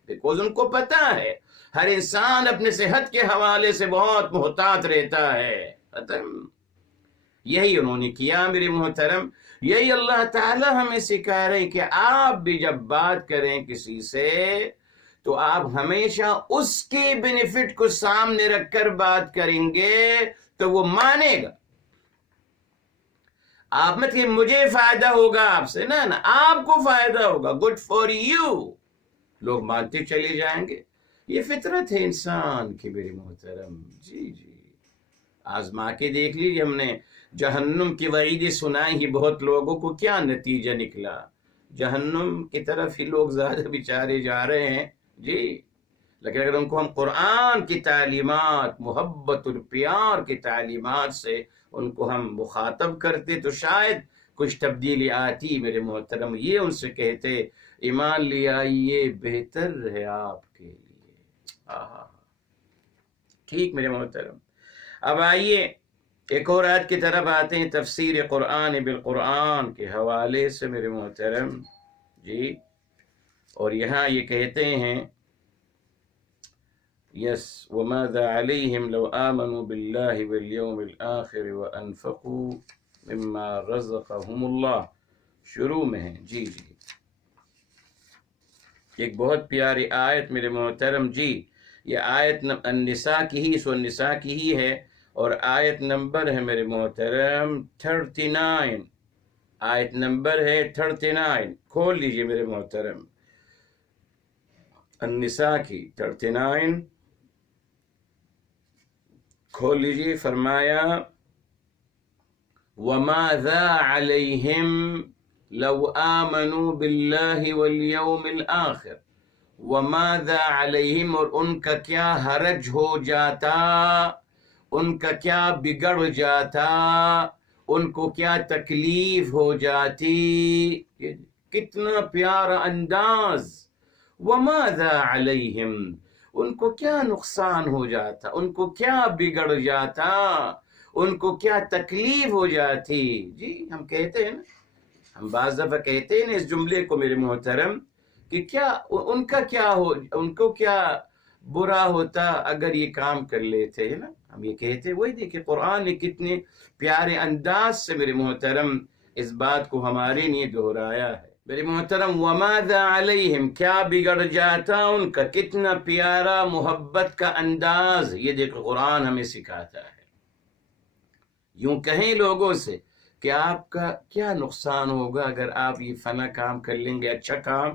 بیکوز ان کو پتا ہے ہر انسان اپنے صحت کے حوالے سے بہت محتاط رہتا ہے. یہی انہوں نے کیا میرے محترم. یہی اللہ تعالیٰ ہمیں سکھا رہے ہیں کہ آپ بھی جب بات کریں کسی سے تو آپ ہمیشہ اس کے بینیفٹ کو سامنے رکھ کر بات کریں گے تو وہ مانے گا. آپ مت کہ مجھے فائدہ ہوگا آپ سے، نا آپ کو فائدہ ہوگا، گڈ فار یو، لوگ مانتے چلے جائیں گے. یہ فطرت ہے انسان کی میرے محترم. جی آزما کے دیکھ لیجیے، ہم نے جہنم کی وعیدیں سنائی ہی، بہت لوگوں کو کیا نتیجہ نکلا، جہنم کی طرف ہی لوگ زیادہ بیچارے جا رہے ہیں. جی لیکن اگر ان کو ہم قرآن کی تعلیمات، محبت اور پیار کی تعلیمات سے ان کو ہم مخاطب کرتے تو شاید کچھ تبدیلی آتی میرے محترم. یہ ان سے کہتے ایمان لے آئیے بہتر ہے آپ کے لیے. ٹھیک میرے محترم. اب آئیے ایک اور آیت کی طرف آتے ہیں، تفسیر قرآن بالقرآن کے حوالے سے میرے محترم. جی اور یہاں یہ کہتے ہیں یس وَمَاذَا عَلَيْهِمْ لَوْ آمَنُوا بِاللَّهِ وَالْيَوْمِ الْآخِرِ وَأَنفَقُوا مِمَّا رَزَقَهُمُ اللَّهُ شروع میں ہیں. جی ایک بہت پیاری آیت میرے محترم. جی یہ آیت النساء کی ہی، سورہ النساء کی ہی ہے، اور آیت نمبر ہے میرے محترم 39. آیت نمبر ہے 39. کھول لیجئے میرے محترم، النساء کی 39 کھول لیجئے. فرمایا وَمَاذَا عَلَيْهِمْ لَوْ آمَنُوا بِاللَّهِ وَالْيَوْمِ الْآخِرِ وَمَاذَا عَلَيْهِمْ، اور ان کا کیا حرج ہو جاتا، ان کا کیا بگڑ جاتا، ان کو کیا تکلیف ہو جاتی. کتنا پیارا انداز. وَمَاذَا عَلَيْهِمْ، ان کو کیا نقصان ہو جاتا، ان کو کیا بگڑ جاتا، ان کو کیا تکلیف ہو جاتی. جی ہم کہتے ہیں نا، ہم بعض دفعہ کہتے ہیں نا اس جملے کو میرے محترم کہ کیا ان کا کیا ہو، ان کو کیا برا ہوتا اگر یہ کام کر لیتے ہیں نا، ہم یہ کہتے ہیں. وہی دیکھیں قرآن نے کتنے پیارے انداز سے میرے محترم اس بات کو ہمارے لیے دہرایا ہے. میرے محترم وَمَاذَا عَلَيْهِمْ، کیا بگڑ جاتا ان کا، کتنا پیارا محبت کا انداز. یہ دیکھو قرآن ہمیں سکھاتا ہے. یوں کہیں لوگوں سے کہ آپ کا کیا نقصان ہوگا اگر آپ یہ فنا کام کر لیں گے، اچھا کام.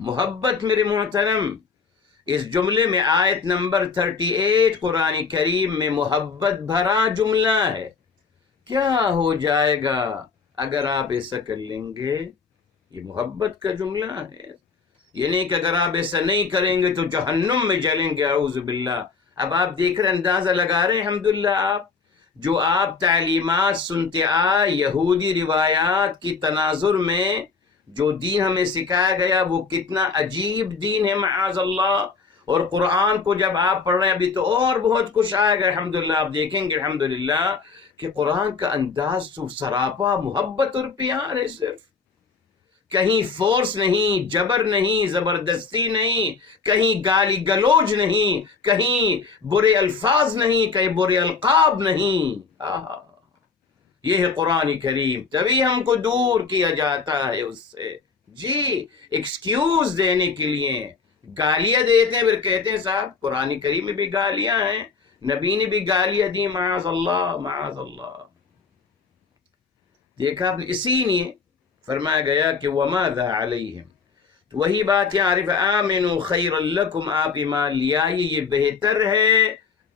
محبت میرے محترم اس جملے میں آیت نمبر 38 قرآن کریم میں محبت بھرا جملہ ہے. کیا ہو جائے گا اگر آپ ایسا کر لیں گے، یہ محبت کا جملہ ہے. یہ نہیں کہ اگر آپ ایسا نہیں کریں گے تو جہنم میں جلیں گے، اعوذ باللہ. اب آپ دیکھ رہے اندازہ لگا رہے ہیں الحمدللہ، آپ جو آپ تعلیمات سنتے آئے یہودی روایات کی تناظر میں، جو دین ہمیں سکھایا گیا وہ کتنا عجیب دین ہے معاذ اللہ. اور قرآن کو جب آپ پڑھ رہے ہیں ابھی تو اور بہت کچھ آئے گا الحمدللہ. آپ دیکھیں گے الحمدللہ کہ قرآن کا انداز تو سراپا محبت اور پیار ہے. صرف کہیں فورس نہیں، جبر نہیں، زبردستی نہیں، کہیں گالی گلوج نہیں، کہیں برے الفاظ نہیں، کہیں برے القاب نہیں. یہ ہے قرآن کریم. تبھی ہم کو دور کیا جاتا ہے اس سے. جی ایکسکیوز دینے کے لیے گالیاں دیتے ہیں، پھر کہتے ہیں صاحب قرآن کریم میں بھی گالیاں ہیں، نبی نے بھی گالیاں دی، معاذ اللہ معاذ اللہ. دیکھا آپ نے، اسی لیے فرمایا گیا کہ وَمَاذَا عَلَيْهِمْ. تو وہی بات یہاں عارف آمنوا خیر لکم، آپ ایمان لے آئیے یہ بہتر ہے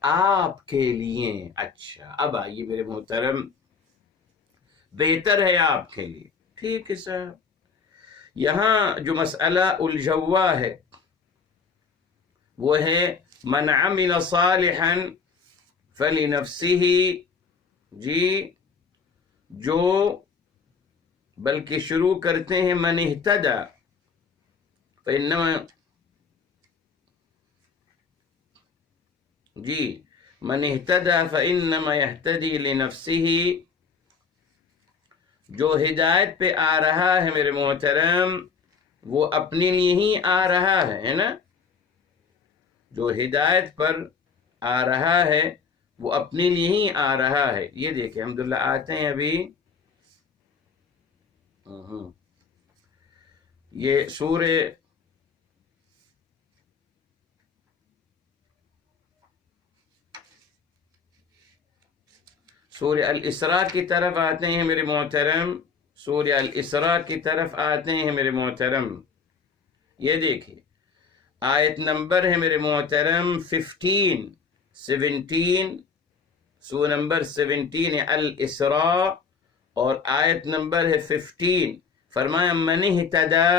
آپ کے لیے. اچھا اب آئیے میرے محترم، بہتر ہے آپ کے لیے، ٹھیک ہے صاحب. یہاں جو مسئلہ الجھوا ہے وہ ہے من عمل صالحا فلنفسه. جی جو بلکہ شروع کرتے ہیں من اہتدى فإنما، جی من اہتدى فإنما يهتدي لنفسه. جو ہدایت پہ آ رہا ہے میرے محترم وہ اپنے لیے ہی آ رہا ہے نا. جو ہدایت پر آ رہا ہے وہ اپنے لیے ہی آ رہا ہے. یہ دیکھیں الحمدللہ آتے ہیں ابھی یہ سورہ الاسراء کی طرف آتے ہیں میرے محترم، سورہ الاسراء کی طرف آتے ہیں میرے محترم. یہ دیکھیے آیت نمبر ہے میرے محترم 17 سورہ نمبر 17 ہے الاسراء، اور آیت نمبر ہے 15. فرمایا من اہتدی،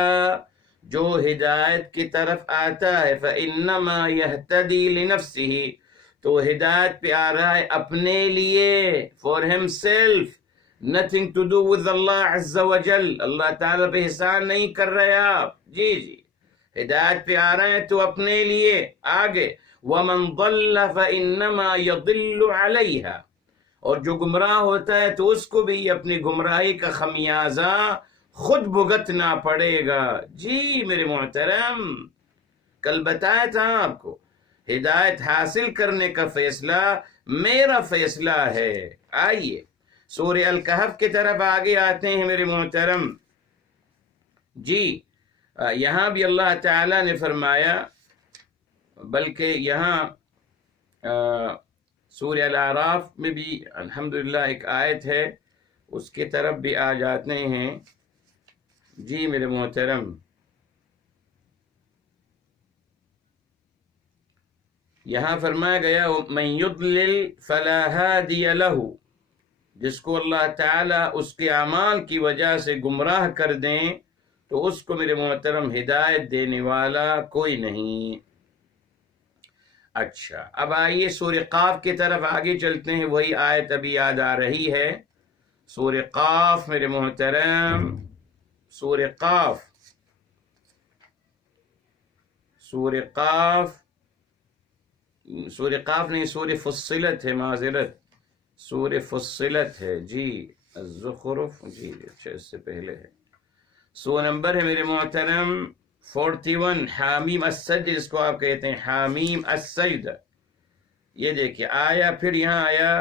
جو ہدایت کی طرف آتا ہے، فإنما يهتدي لنفسه، تو ہدایت پہ آ رہا ہے اپنے لیے، for himself, nothing to do with Allah عز وجل. اللہ تعالیٰ پہ احسان نہیں کر رہے آپ. جی ہدایت پہ آ رہے ہیں تو اپنے لیے. آگے وَمَنْ ضَلَّ فَإِنَّمَا يَضِلُّ عَلَيْهَا، اور جو گمراہ ہوتا ہے تو اس کو بھی اپنی گمراہی کا خمیازہ خود بھگتنا پڑے گا. جی میرے محترم، کل بتایا تھا آپ کو، ہدایت حاصل کرنے کا فیصلہ میرا فیصلہ ہے. آئیے سورہ الکہف کی طرف آگے آتے ہیں میرے محترم. جی یہاں بھی اللہ تعالیٰ نے فرمایا، بلکہ یہاں سورہ الاعراف میں بھی الحمدللہ ایک آیت ہے، اس کی طرف بھی آ جاتے ہیں. جی میرے محترم، یہاں فرمایا گیا من یضلل فلا ہادی لہ، جس کو اللہ تعالیٰ اس کے اعمال کی وجہ سے گمراہ کر دیں تو اس کو میرے محترم ہدایت دینے والا کوئی نہیں. اچھا اب آئیے سورہ قاف کی طرف آگے چلتے ہیں. وہی آیت ابھی یاد آ رہی ہے، سورہ قاف میرے محترم، سورہ قاف نہیں، سورہ فصلت ہے، معذرت، سورہ فصلت ہے. جی الزخرف، جی اچھا اس سے پہلے ہے. سورہ نمبر ہے میرے محترم 41، حامیم السجدہ جس کو آپ کہتے ہیں، حامیم السجدہ. یہ دیکھیے آیا، پھر یہاں آیا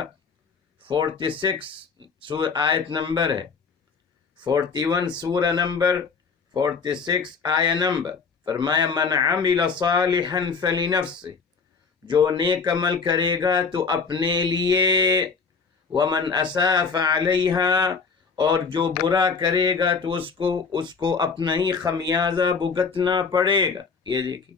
46 آیت نمبر ہے 41، سورہ نمبر 46 آیا نمبر. فرمایا من عمل صالحا فلنفسه، جو نیک عمل کرے گا تو اپنے لیے، ومن اساء فعلیہا، اور جو برا کرے گا تو اس کو اپنا ہی خمیازہ بھگتنا پڑے گا. یہ دیکھیے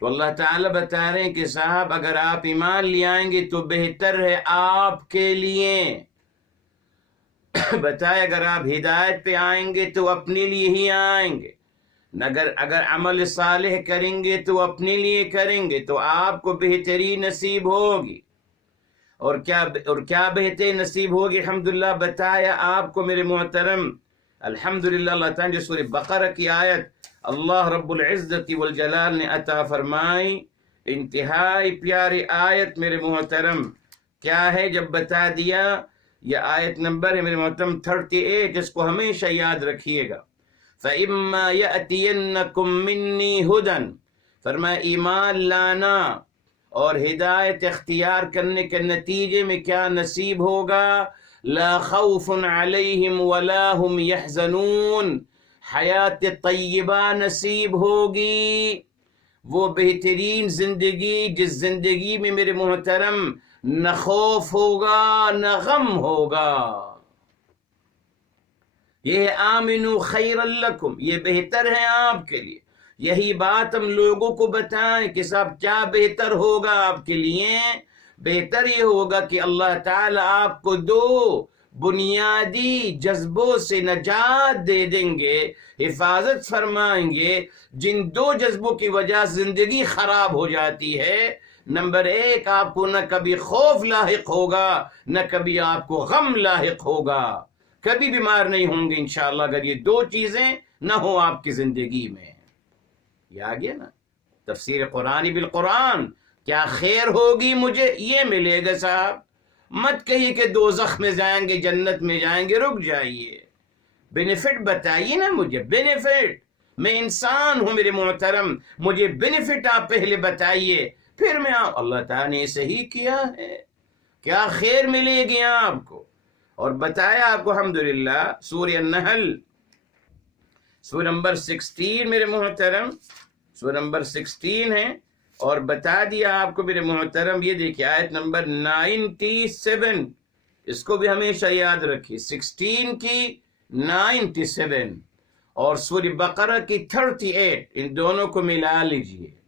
تو اللہ تعالیٰ بتا رہے ہیں کہ صاحب اگر آپ ایمان لے آئیں گے تو بہتر ہے آپ کے لیے. بتائے اگر آپ ہدایت پہ آئیں گے تو اپنے لیے ہی آئیں گے، اگر عمل صالح کریں گے تو اپنے لیے کریں گے تو آپ کو بہتری نصیب ہوگی. اور کیا بہتری نصیب ہوگی؟ الحمدللہ بتایا آپ کو میرے محترم. الحمدللہ اللہ تعالیٰ جو سورہ بقرہ کی آیت اللہ رب العزت والجلال نے عطا فرمائی، انتہائی پیاری آیت میرے محترم. کیا ہے جب بتا دیا؟ یہ آیت نمبر ہے میرے محترم 38، جس کو ہمیشہ یاد رکھیے گا. فَإِمَّا يَأْتِيَنَّكُم مِّنِّي هُدًى، فرمایا ایمان لانا اور ہدایت اختیار کرنے کے نتیجے میں کیا نصیب ہوگا؟ لا خوف علیہم ولا هم يحزنون، حیات طیبہ نصیب ہوگی، وہ بہترین زندگی جس زندگی میں میرے محترم نہ خوف ہوگا نہ غم ہوگا. یہ آمنو خیر لکم، یہ بہتر ہے آپ کے لیے. یہی بات ہم لوگوں کو بتائیں کہ صاحب کیا بہتر ہوگا آپ کے لیے. بہتر یہ ہوگا کہ اللہ تعالیٰ آپ کو دو بنیادی جذبوں سے نجات دے دیں گے، حفاظت فرمائیں گے، جن دو جذبوں کی وجہ سے زندگی خراب ہو جاتی ہے. نمبر 1، آپ کو نہ کبھی خوف لاحق ہوگا نہ کبھی آپ کو غم لاحق ہوگا، کبھی بیمار نہیں ہوں گے انشاءاللہ اگر یہ دو چیزیں نہ ہوں آپ کی زندگی میں. یہ آ گیا نا تفسیر قرآن بالقرآن. کیا خیر ہوگی مجھے؟ یہ ملے گا صاحب. مت کہیے کہ دوزخ میں جائیں گے جنت میں جائیں گے، رک جائیے، بینیفٹ بتائیے نا مجھے. بینیفٹ، میں انسان ہوں میرے محترم، مجھے بینیفٹ آپ پہلے بتائیے پھر میں اللہ تعالیٰ نے صحیح کیا ہے، کیا خیر ملے گی آپ کو. اور بتایا آپ کو الحمدللہ سورہ النحل سورہ نمبر 16 میرے محترم، سورہ نمبر 16 ہے، اور بتا دیا آپ کو میرے محترم، یہ دیکھیے آیت نمبر 97، اس کو بھی ہمیشہ یاد رکھیے، 16 کی 97 اور سورہ بقرہ کی 38، ان دونوں کو ملا لیجئے۔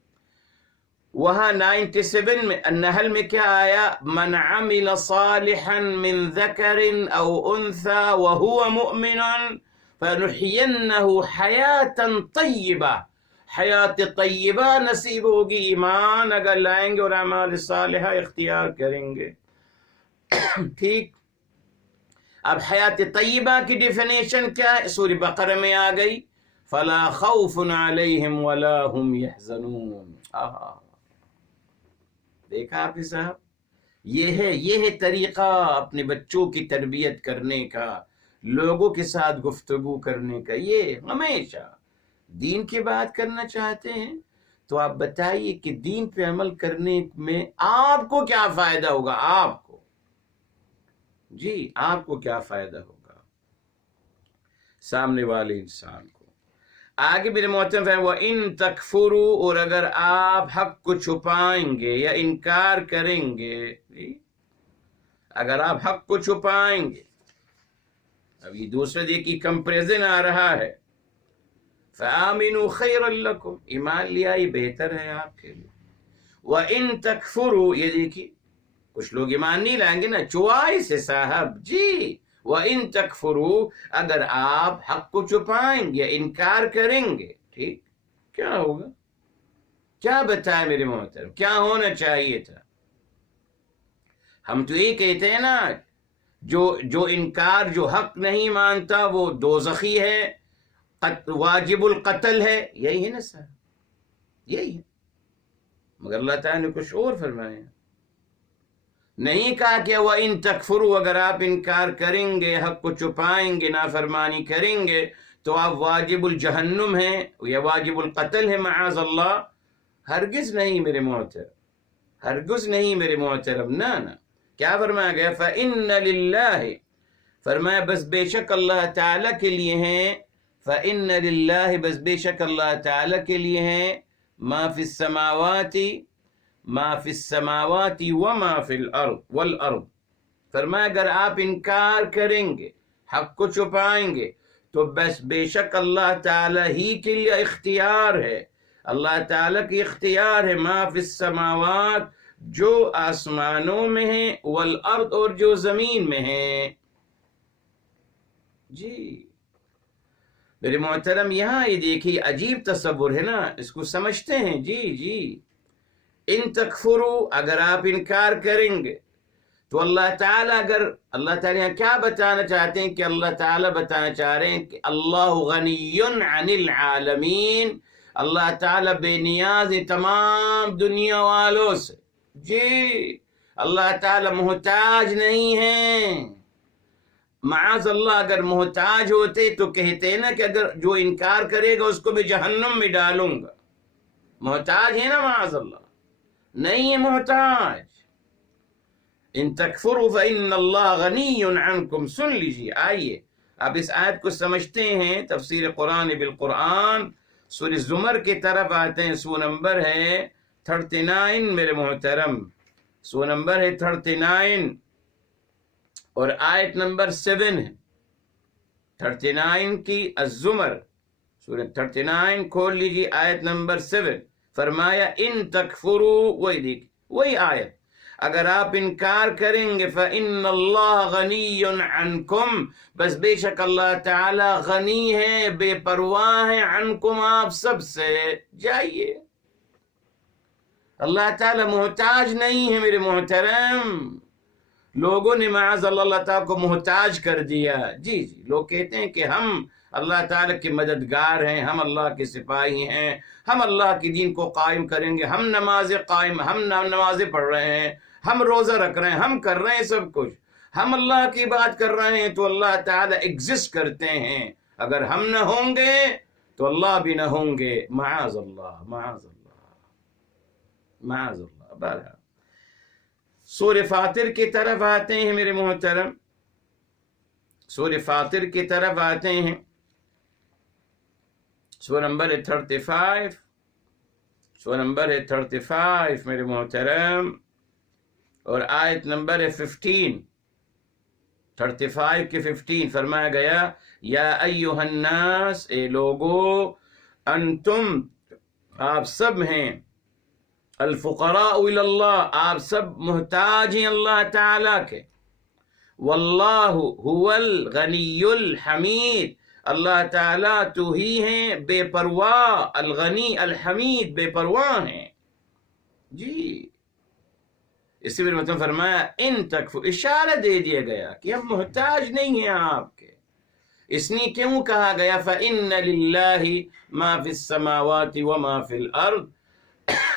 وہاں 97 میں النحل میں کیا آیا؟ من عمل صالحا من ذکر او انثى وهو مؤمن فنحینہ حیاتا طیبہ، حیات طیبہ نصیب ہوگی ایمان اگر لائیں گے اور اعمال صالحہ اختیار کریں گے۔ ٹھیک، اب حیات طیبہ کی ڈیفینیشن کیا ہے؟ سورہ بقرہ میں آ گئی، فلا خوف علیہم ولا هم يحزنون۔ دیکھا آپ صاحب، یہ ہے طریقہ اپنے بچوں کی تربیت کرنے کا، لوگوں کے ساتھ گفتگو کرنے کا۔ یہ ہمیشہ دین کی بات کرنا چاہتے ہیں تو آپ بتائیے کہ دین پہ عمل کرنے میں آپ کو کیا فائدہ ہوگا، آپ کو، جی آپ کو کیا فائدہ ہوگا سامنے والے انسان کو۔ آگے میرے محترم ہے وَإِن تَكْفُرُوا، اور اگر آپ حق کو چھپائیں گے یا انکار کریں گے، اگر آپ حق کو چھپائیں گے، اب یہ دوسرے دیکھیے کمپریزن آ رہا ہے، فَآمِنُوا خَيْرًا لَكُمْ، ایمان لیا یہ بہتر ہے آپ کے لیے۔ وَإِن تَكْفُرُوا، یہ دیکھیے کچھ لوگ ایمان نہیں لائیں گے نا، چوائس ہے صاحب، جی وَإِن تَكْفُرُوا، اگر آپ حق کو چھپائیں گے، انکار کریں گے، ٹھیک، کیا ہوگا؟ کیا بتائے میرے محترم، کیا ہونا چاہیے تھا؟ ہم تو یہ کہتے ہیں نا، جو انکار، جو حق نہیں مانتا وہ دوزخی ہے، واجب القتل ہے، یہی ہے نا سر، یہی ہے۔ مگر اللہ تعالیٰ نے کچھ اور فرمایا، نہیں کہا کہ وَإِن تَكْفُرُوا، اگر آپ انکار کریں گے، حق کو چھپائیں گے، نافرمانی کریں گے تو آپ واجب الجہنم ہیں یا واجب القتل ہے، معاذ اللہ۔ ہرگز نہیں میرے محترم، ہرگز نہیں میرے محترم، نہ کیا فرمایا گیا؟ فَإِنَّ لِلَّهِ، فرمایا بس بے شک اللہ تعالیٰ کے لیے ہیں، فَإِنَّ لِلَّهِ، بس بے شک اللہ تعالیٰ کے لیے ہیں، ما فی السماوات، ما فی السماوات وما فی الارض والارض، فرمایا اگر آپ انکار کریں گے، حق کو چھپائیں گے تو بس بے شک اللہ تعالیٰ ہی کے لیے اختیار ہے، اللہ تعالیٰ کی اختیار ہے، ما فی السماوات، جو آسمانوں میں ہیں، والارض، اور جو زمین میں ہیں۔ جی میرے محترم، یہاں یہ دیکھیے عجیب تصور ہے نا، اس کو سمجھتے ہیں، جی ان تکفروا، اگر آپ انکار کریں گے تو اللہ تعالیٰ، اگر اللہ تعالیٰ کیا بتانا چاہتے ہیں کہ اللہ تعالیٰ بتانا چاہ رہے ہیں کہ اللہ غنی عن العالمین، اللہ تعالیٰ بے نیاز ہے تمام دنیا والوں سے، جی اللہ تعالیٰ محتاج نہیں ہیں۔ معاذ اللہ، اگر محتاج ہوتے تو کہتے نا کہ اگر جو انکار کرے گا اس کو بھی جہنم میں ڈالوں گا، محتاج ہے نا معاذ اللہ، نہیں ہے محتاج۔ ان تکفروا فإن اللہ غنی عنکم، سن لیجیے، آئیے اب اس آیت کو سمجھتے ہیں، تفسیر قرآن بالقرآن، سورہ زمر کی طرف آتے ہیں، سورہ نمبر ہے 39 میرے محترم، سورہ نمبر ہے 39 اور آیت نمبر 7 ہے، 39 کی الزمر، سورہ 39 کھول لیجیے، آیت نمبر 7، فرمایا ان تکفروا، وہی دیکھ وہی آیت، اگر آپ انکار کریں گے فإن اللہ غنی عنکم، بس بے شک اللہ تعالی غنی ہے، بے پرواہ ہے، عنکم، آپ سب سے، جائیے، اللہ تعالی محتاج نہیں ہے میرے محترم۔ لوگوں نے معاذ اللہ تعالیٰ کو محتاج کر دیا، جی لوگ کہتے ہیں کہ ہم اللہ تعالیٰ کے مددگار ہیں، ہم اللہ کے سپاہی ہیں، ہم اللہ کے دین کو قائم کریں گے، ہم نمازیں پڑھ رہے ہیں، ہم روزہ رکھ رہے ہیں، ہم کر رہے ہیں سب کچھ، ہم اللہ کی بات کر رہے ہیں تو اللہ تعالیٰ ایگزسٹ کرتے ہیں، اگر ہم نہ ہوں گے تو اللہ بھی نہ ہوں گے، معاذ اللہ، معاذ اللہ، معاذ اللہ۔ بہرحال سورہ فاطر کی طرف آتے ہیں میرے محترم، سورہ فاطر کی طرف آتے ہیں، سورہ نمبر 35، سورہ نمبر 35 میرے محترم، اور آیت نمبر 15، 35 کے 15 فرمایا گیا یا ایھا الناس، اے لوگو، انتم، آپ سب ہیں، الفقراء الی اللہ، آپ سب محتاج ہیں اللہ تعالیٰ کے، واللہ هو الغنی الحمید، اللہ تعالیٰ تو ہی ہیں بے پرواہ، الغنی الحمید، بے پرواہ ہیں جی۔ اسی میں مطلب فرمایا ان تکفو، اشارہ دے دیا گیا کہ ہم محتاج نہیں ہیں آپ کے، اس نے کیوں کہا گیا فَإِنَّ لِلَّهِ مَا فِي السَّمَاوَاتِ وَمَا فِي الْأَرْضِ،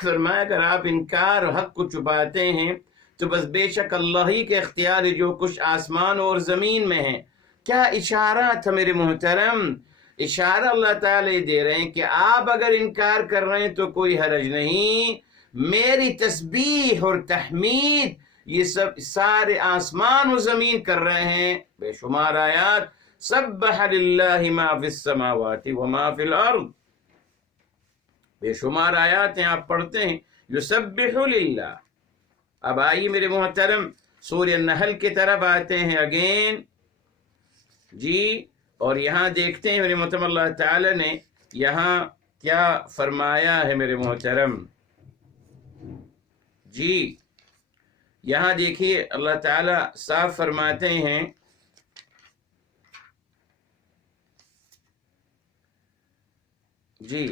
فرمایا اگر آپ انکار حق کو چھپاتے ہیں تو بس بے شک اللہ ہی کے اختیار ہے جو کچھ آسمان اور زمین میں ہے۔ کیا اشارہ تھا میرے محترم؟ اشارہ اللہ تعالی دے رہے ہیں کہ آپ اگر انکار کر رہے ہیں تو کوئی حرج نہیں، میری تسبیح اور تحمید یہ سب سارے آسمان و زمین کر رہے ہیں۔ بے شمار آیات، سبح للہ ما فی السماوات وما فی الارض، بے شمار آیات ہیں آپ پڑھتے ہیں یسبح للہ۔ اب آئیے میرے محترم سورہ النحل کی طرف آتے ہیں اگین جی، اور یہاں دیکھتے ہیں میرے محترم اللہ تعالی نے یہاں کیا فرمایا ہے میرے محترم جی۔ یہاں دیکھیے اللہ تعالی صاف فرماتے ہیں جی،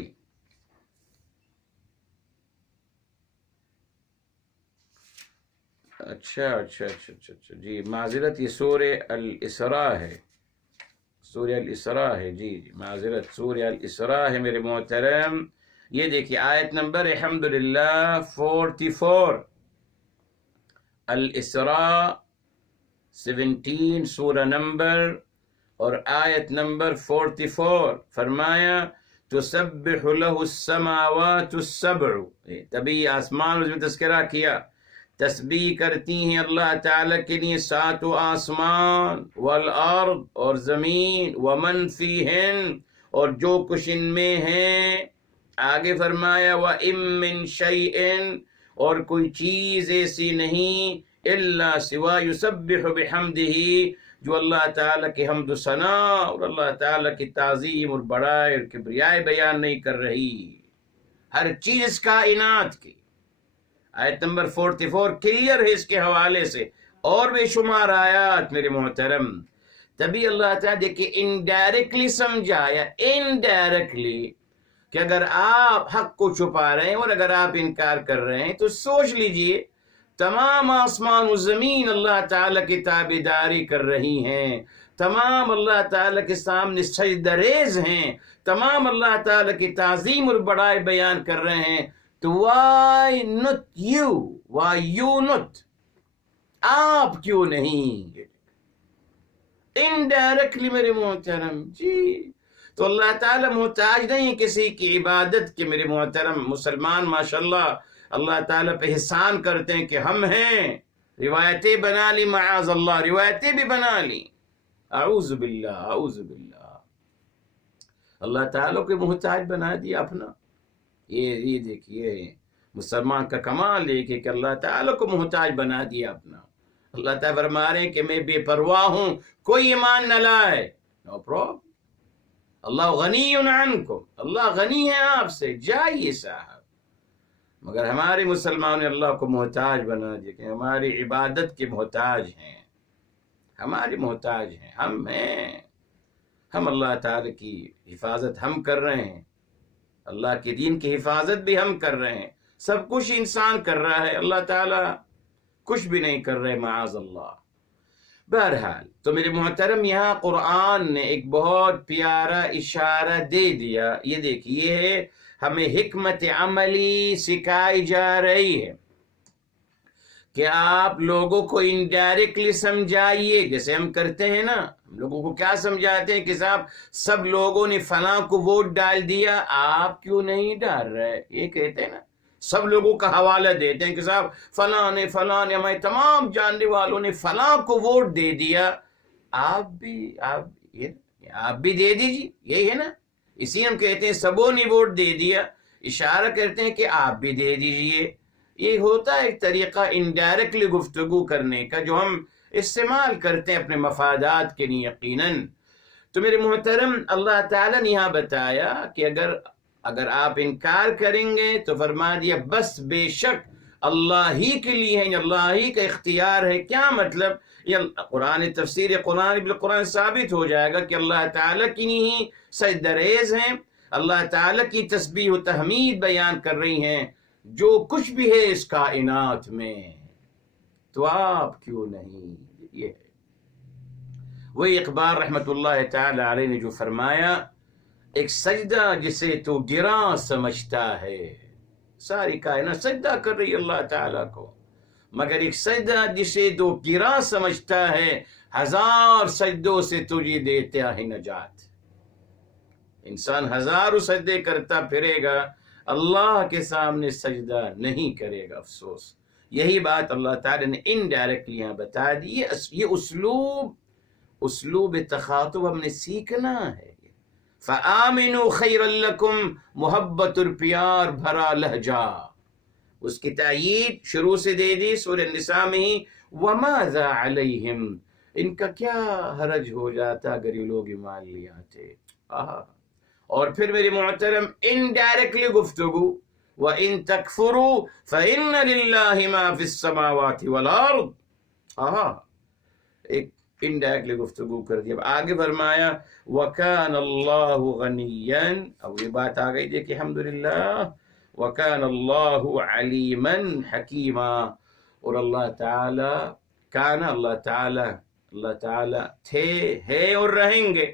اچھا جی، معذرت، یہ سورہ الاسراء ہے، سورہ الاسراء ہے جی، معذرت، سورہ الاسراء ہے میرے محترم۔ یہ دیکھیے آیت نمبر الحمدللہ 44، الاسراء 17 سورہ نمبر اور آیت نمبر 44 فرمایا تسبح له السماوات السبع، تبھی آسمان میں تذکرہ کیا، تسبیح کرتی ہیں اللہ تعالیٰ کے لیے ساتوں آسمان، والارض، اور زمین، ومن فیہن، اور جو کچھ ان میں ہیں۔ آگے فرمایا وَإِن مِّن شَيْءٍ، اور کوئی چیز ایسی نہیں، الا سوا یسبح بحمدہ، جو اللہ تعالیٰ کی حمد و ثناء اور اللہ تعالیٰ کی تعظیم اور بڑائی اور کبریائی بیان نہیں کر رہی، ہر چیز کائنات کی۔ آیت نمبر 44 کلیئر ہے اس کے حوالے سے، اور بے شمار آیات میرے محترم۔ تبھی اللہ تعالیٰ دیکھیں انڈائریکٹلی سمجھایا، انڈائریکٹلی، کہ اگر آپ حق کو چھپا رہے ہیں اور اگر آپ انکار کر رہے ہیں تو سوچ لیجئے تمام آسمان و زمین اللہ تعالیٰ کی تابعداری کر رہی ہیں، تمام اللہ تعالیٰ کے سامنے سجدہ ریز ہیں، تمام اللہ تعالیٰ کی تعظیم اور بڑائی بیان کر رہے ہیں، تو why not you? Why you not? آپ کیوں نہیں؟ انڈائریکٹلی میرے محترم جی، تو اللہ تعالیٰ محتاج نہیں کسی کی عبادت کے میرے محترم۔ مسلمان ماشاءاللہ اللہ تعالیٰ پہ احسان کرتے ہیں کہ ہم ہیں، روایتیں بنا لی، معاذ اللہ روایتیں بھی بنا لی، اعوذ باللہ اعوذ باللہ، اللہ تعالیٰ کو محتاج بنا دیا اپنا۔ یہ دیکھیے مسلمان کا کمال ہے کہ اللہ تعالیٰ کو محتاج بنا دیا اپنا۔ اللہ تعالیٰ فرما رہے ہیں کہ میں بے پرواہ ہوں، کوئی ایمان نہ لائے، نو پرابلم، اللہ غنی عنکم، اللہ غنی ہے آپ سے، جائیے صاحب۔ مگر ہمارے مسلمان نے اللہ کو محتاج بنا دیا کہ ہماری عبادت کے محتاج ہیں، ہماری محتاج ہیں، ہم ہیں، ہم اللہ تعالیٰ کی حفاظت ہم کر رہے ہیں، اللہ کے دین کی حفاظت بھی ہم کر رہے ہیں، سب کچھ انسان کر رہا ہے، اللہ تعالیٰ کچھ بھی نہیں کر رہے، معاذ اللہ۔ بہرحال تو میرے محترم یہاں قرآن نے ایک بہت پیارا اشارہ دے دیا، یہ دیکھیے ہمیں حکمت عملی سکھائی جا رہی ہے کہ آپ لوگوں کو انڈائریکٹلی سمجھائیے، جیسے ہم کرتے ہیں نا، ہم لوگوں کو کیا سمجھاتے ہیں کہ صاحب سب لوگوں نے فلاں کو ووٹ ڈال دیا، آپ کیوں نہیں ڈال رہے، یہ کہتے ہیں نا، سب لوگوں کا حوالہ دیتے ہیں کہ صاحب فلاں نے ہمارے تمام جاننے والوں نے فلاں کو ووٹ دے دیا، آپ بھی دے دیجیے، یہی ہے نا، اسی ہم کہتے ہیں سبوں نے ووٹ دے دیا، اشارہ کرتے ہیں کہ آپ بھی دے دیجیے۔ یہ ہوتا ہے ایک طریقہ انڈائریکٹلی گفتگو کرنے کا جو ہم استعمال کرتے ہیں اپنے مفادات کے لیے یقیناً۔ تو میرے محترم، اللہ تعالیٰ نے یہاں بتایا کہ اگر آپ انکار کریں گے تو فرما دیا بس بے شک اللہ ہی کے لیے ہے، اللہ ہی کا اختیار ہے۔ کیا مطلب؟ یہ قرآن تفسیر قرآن بالقرآن ثابت ہو جائے گا کہ اللہ تعالیٰ کی ہی سجدہ ریز ہیں، اللہ تعالیٰ کی تسبیح و تحمید بیان کر رہی ہیں جو کچھ بھی ہے اس کائنات میں، تو آپ کیوں نہیں؟ یہ ہے وہی اقبال رحمت اللہ تعالی علیہ نے جو فرمایا، ایک سجدہ جسے تو گراں سمجھتا ہے، ساری کائنات سجدہ کر رہی اللہ تعالیٰ کو، مگر ایک سجدہ جسے تو گراں سمجھتا ہے، ہزار سجدوں سے تجھے دیتا ہے نجات۔ انسان ہزاروں سجدے کرتا پھرے گا، اللہ کے سامنے سجدہ نہیں کرے گا، افسوس۔ یہی بات اللہ تعالیٰ نے انڈائریکٹلی یہاں بتا دی۔ یہ اسلوب تخاطب ہم نے سیکھنا ہے۔ فَآمِنُوا خَيْرًا لَكُمْ، محبت اور پیار بھرا لہجہ، اس کی تائید شروع سے دے دی سورہ النساء میں ہی۔ وَمَاذَا عَلَيْهِمْ، ان کا کیا حرج ہو جاتا اگر یہ لوگ ایمان لے آتے۔ اور پھر میرے محترم انڈائریکٹلی گفتگو، وَإِن تَكْفُرُوا فَإِنَّ لِلَّهِ مَا فِي السَّمَاوَاتِ وَالْأَرْضِ، ایک انڈائریکٹلی گفتگو کر دی۔ اب آگے فرمایا وَكَانَ اللَّهُ غَنِيًّا، اب یہ بات آ گئی دیکھیں الحمدللہ، وَكَانَ اللَّهُ عَلِيمًا حَكِيمًا، اور اللہ تعالیٰ کانا، اللہ تعالیٰ تھے، ہے اور رہیں گے۔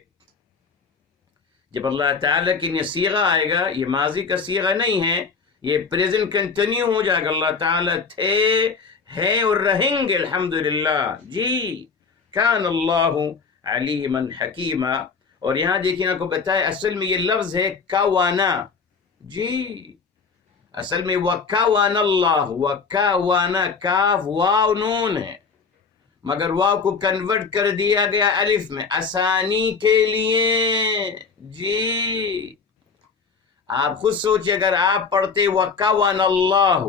جب اللہ تعالیٰ کی صیغہ آئے گا، یہ ماضی کا صیغہ نہیں ہے، یہ پریزنٹ کنٹینیو ہو جائے گا، اللہ تعالیٰ تھے، ہیں اور رہیں گے الحمدللہ۔ جی کان اللہ علیما حکیما، اور یہاں دیکھیں آپ کو بتائے اصل میں یہ لفظ ہے کوانا، جی اصل میں وکوان اللہ، وکوانا، کاف واو نون ہے، مگر واو کو کنورٹ کر دیا گیا الف میں آسانی کے لیے۔ جی آپ خود سوچیں، اگر آپ پڑھتے وکوان اللہ،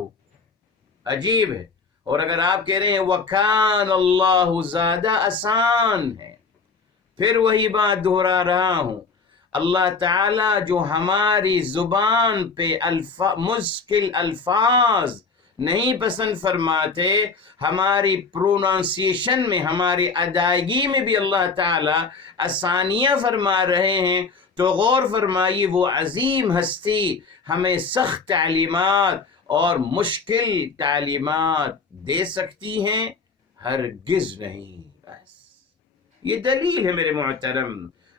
عجیب ہے، اور اگر آپ کہہ رہے ہیں وکان اللہ، زیادہ آسان ہے۔ پھر وہی بات دہرا رہا ہوں، اللہ تعالیٰ جو ہماری زبان پہ مشکل الفاظ نہیں پسند فرماتے، ہماری پروننسیشن میں، ہماری ادائیگی میں بھی اللہ تعالیٰ آسانیاں فرما رہے ہیں، تو غور فرمائیے وہ عظیم ہستی ہمیں سخت تعلیمات اور مشکل تعلیمات دے سکتی ہیں؟ ہرگز نہیں۔ بس یہ دلیل ہے میرے محترم،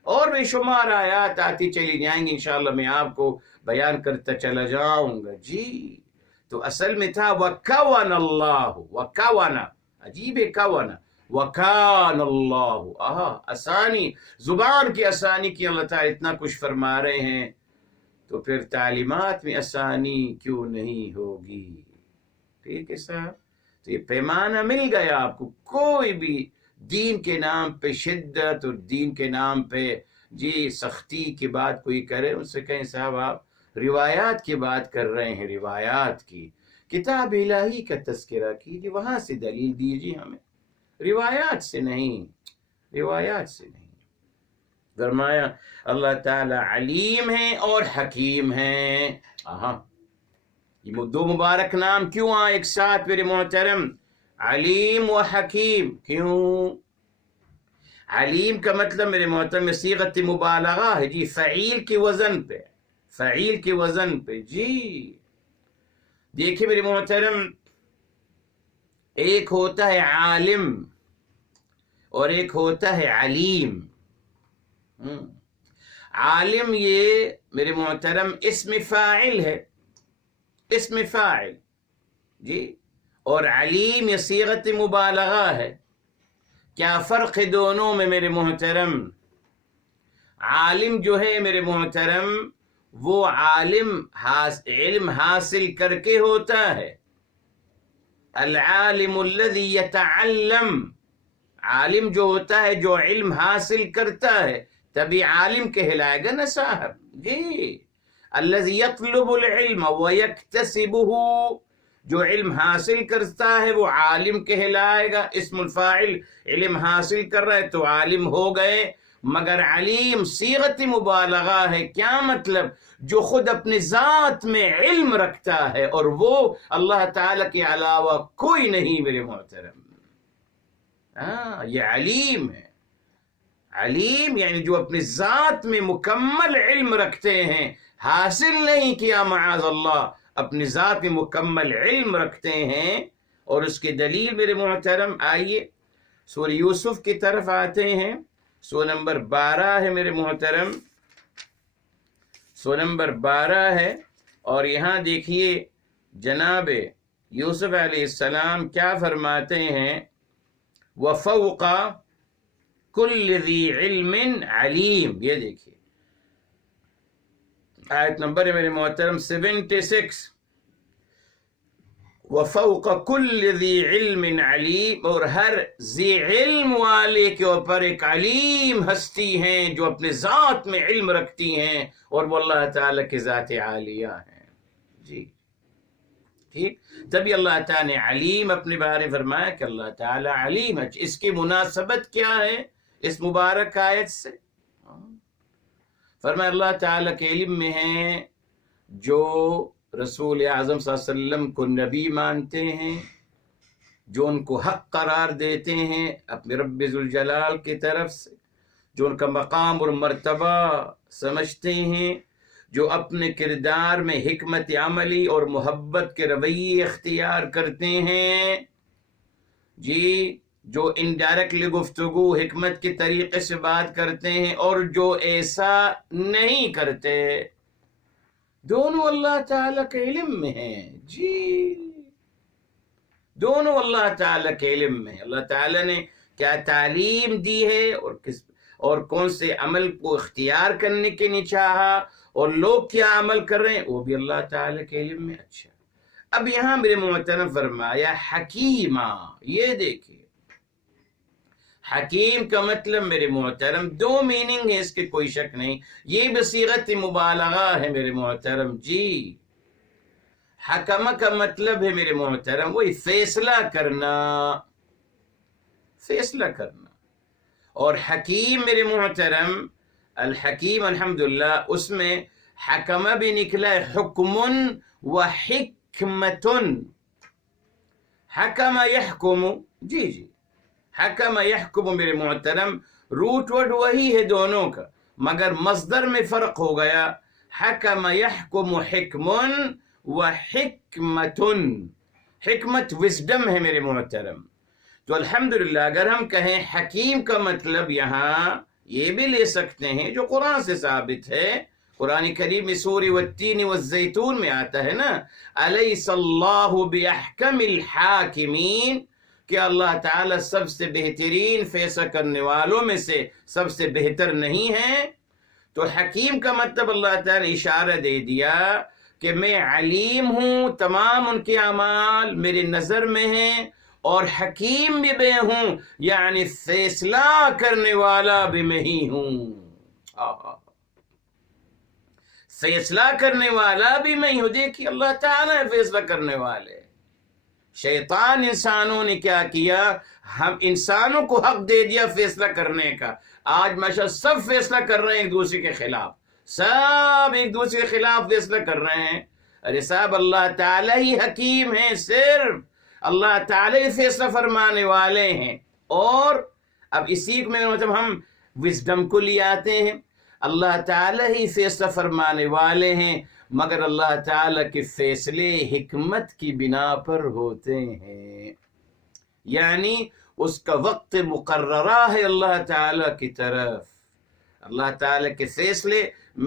اور بے شمار آیات آتی چلی جائیں گی، انشاءاللہ میں آپ کو بیان کرتا چلا جاؤں گا۔ جی تو اصل میں تھا وَكَوَنَ اللَّهُ، وَكَوَنَ، عجیب ہے، کَوَنَ، وَكَانَ اللَّهُ، آسانی، زبان کی آسانی کی اللہ تعالیٰ اتنا کچھ فرما رہے ہیں، تو پھر تعلیمات میں آسانی کیوں نہیں ہوگی؟ ٹھیک ہے صاحب، تو یہ پیمانہ مل گیا آپ کو۔ کوئی بھی دین کے نام پہ شدت اور دین کے نام پہ جی سختی کی بات کوئی کرے، ان سے کہیں صاحب آپ روایات کی بات کر رہے ہیں، روایات کی، کتاب الہی کا تذکرہ کیجیے، وہاں سے دلیل دیجیے ہمیں، روایات سے نہیں، روایات سے نہیں۔ فرمایا اللہ تعالی علیم ہیں اور حکیم ہیں۔ یہ دو مبارک نام کیوں آئے ایک ساتھ میرے محترم؟ علیم و حکیم، کیوں؟ علیم کا مطلب میرے محترم صیغت مبالغہ ہے، جی فعیل کے وزن پہ، فعیل کے وزن پہ۔ جی دیکھیں میرے محترم، ایک ہوتا ہے عالم اور ایک ہوتا ہے علیم۔ عالم یہ میرے محترم اسم فاعل ہے، اسم فاعل، جی، اور علیم یہ صیغت مبالغہ ہے۔ کیا فرق ہے دونوں میں میرے محترم؟ عالم جو ہے میرے محترم وہ عالم علم حاصل کر کے ہوتا ہے، العالم الذي يتعلم، عالم جو ہوتا ہے جو علم حاصل کرتا ہے تبھی عالم کہلائے گا نا صاحب جی. الذی یطلب العلم ویکتسبہ، جو علم حاصل کرتا ہے وہ عالم کہلائے گا. اسم الفاعل علم حاصل کر رہا ہے تو عالم ہو گئے. مگر علیم صیغت مبالغہ ہے. کیا مطلب؟ جو خود اپنے ذات میں علم رکھتا ہے اور وہ اللہ تعالی کے علاوہ کوئی نہیں میرے محترم. یہ علیم ہے. علیم یعنی جو اپنے ذات میں مکمل علم رکھتے ہیں، حاصل نہیں کیا معاذ اللہ، اپنی ذات میں مکمل علم رکھتے ہیں. اور اس کی دلیل میرے محترم آئیے سورہ یوسف کی طرف آتے ہیں. سورہ نمبر 12 ہے میرے محترم، سورہ نمبر 12 ہے. اور یہاں دیکھیے جناب یوسف علیہ السلام کیا فرماتے ہیں، وَفَوْقَ كُلِّ ذِي عِلْمٍ عَلِيمٍ. یہ دیکھیے آیت نمبر ہے میرے محترم 76. وَفَوْقَ كُلِّ ذِي عِلْمٍ عَلِيمٍ، اور ہر ذی علم والے کے اوپر ایک علیم ہستی ہیں جو اپنے ذات میں علم رکھتی ہیں، اور وہ اللہ تعالیٰ کی ذات عالیہ ہیں. جی ٹھیک. تبھی اللہ تعالیٰ نے علیم اپنے بارے فرمایا کہ اللہ تعالیٰ علیم ہے. اس کی مناسبت کیا ہے اس مبارک آیت سے؟ فرمایا اللہ تعالیٰ کے علم میں ہیں جو رسول اعظم صلی اللہ علیہ وسلم کو نبی مانتے ہیں، جو ان کو حق قرار دیتے ہیں اپنے رب ذوالجلال کی طرف سے، جو ان کا مقام اور مرتبہ سمجھتے ہیں، جو اپنے کردار میں حکمت عملی اور محبت کے رویے اختیار کرتے ہیں. جی جو انڈائریکٹلی گفتگو حکمت کے طریقے سے بات کرتے ہیں اور جو ایسا نہیں کرتے، دونوں اللہ تعالیٰ کے علم میں ہیں. جی دونوں اللہ تعالیٰ کے علم میں. اللہ تعالیٰ نے کیا تعلیم دی ہے اور کون سے عمل کو اختیار کرنے کے لیے چاہا، اور لوگ کیا عمل کر رہے ہیں وہ بھی اللہ تعالیٰ کے علم میں. اچھا اب یہاں میرے محترم فرمایا حکیمہ. یہ دیکھیں حکیم کا مطلب میرے محترم دو میننگ ہے، اس کے کوئی شک نہیں. یہ بصیغت مبالغہ ہے میرے محترم. جی حکمہ کا مطلب ہے میرے محترم وہی فیصلہ کرنا، فیصلہ کرنا. اور حکیم میرے محترم الحکیم الحمدللہ اس میں حکمہ بھی نکلا ہے، حکم و حکمت. حکم یحکم، جی جی حکم یحکم میرے محترم روٹ ورڈ وہی ہے دونوں کا، مگر مصدر میں فرق ہو گیا. حکم یحکم حکم و حکمت. حکمت وزڈم ہے میرے محترم. تو الحمدللہ اگر ہم کہیں حکیم کا مطلب یہاں یہ بھی لے سکتے ہیں جو قرآن سے ثابت ہے. قرآن کریم میں سورہ والتین والزیتون میں آتا ہے نا، الیس اللہ باحکم الحاکمین، کہ اللہ تعالیٰ سب سے بہترین فیصلہ کرنے والوں میں سے سب سے بہتر نہیں ہے. تو حکیم کا مطلب اللہ تعالیٰ نے اشارہ دے دیا کہ میں علیم ہوں، تمام ان کے اعمال میرے نظر میں ہیں، اور حکیم بھی میں ہوں، یعنی فیصلہ کرنے والا بھی میں ہی ہوں. فیصلہ کرنے والا بھی میں ہی ہوں. دیکھیے اللہ تعالیٰ ہے فیصلہ کرنے والے. شیطان انسانوں نے کیا کیا، ہم انسانوں کو حق دے دیا فیصلہ کرنے کا. آج ماشاء سب فیصلہ کر رہے ہیں ایک دوسرے کے خلاف، سب ایک دوسرے کے خلاف فیصلہ کر رہے ہیں. ارے صاحب اللہ تعالیٰ ہی حکیم ہیں، صرف اللہ تعالیٰ ہی فیصلہ فرمانے والے ہیں. اور اب اسی میں مطلب ہم وزڈم کو لے آتے ہیں. اللہ تعالیٰ ہی فیصلہ فرمانے والے ہیں، مگر اللہ تعالیٰ کے فیصلے حکمت کی بنا پر ہوتے ہیں، یعنی اس کا وقت مقررہ ہے اللہ تعالیٰ کی طرف. اللہ تعالیٰ کے فیصلے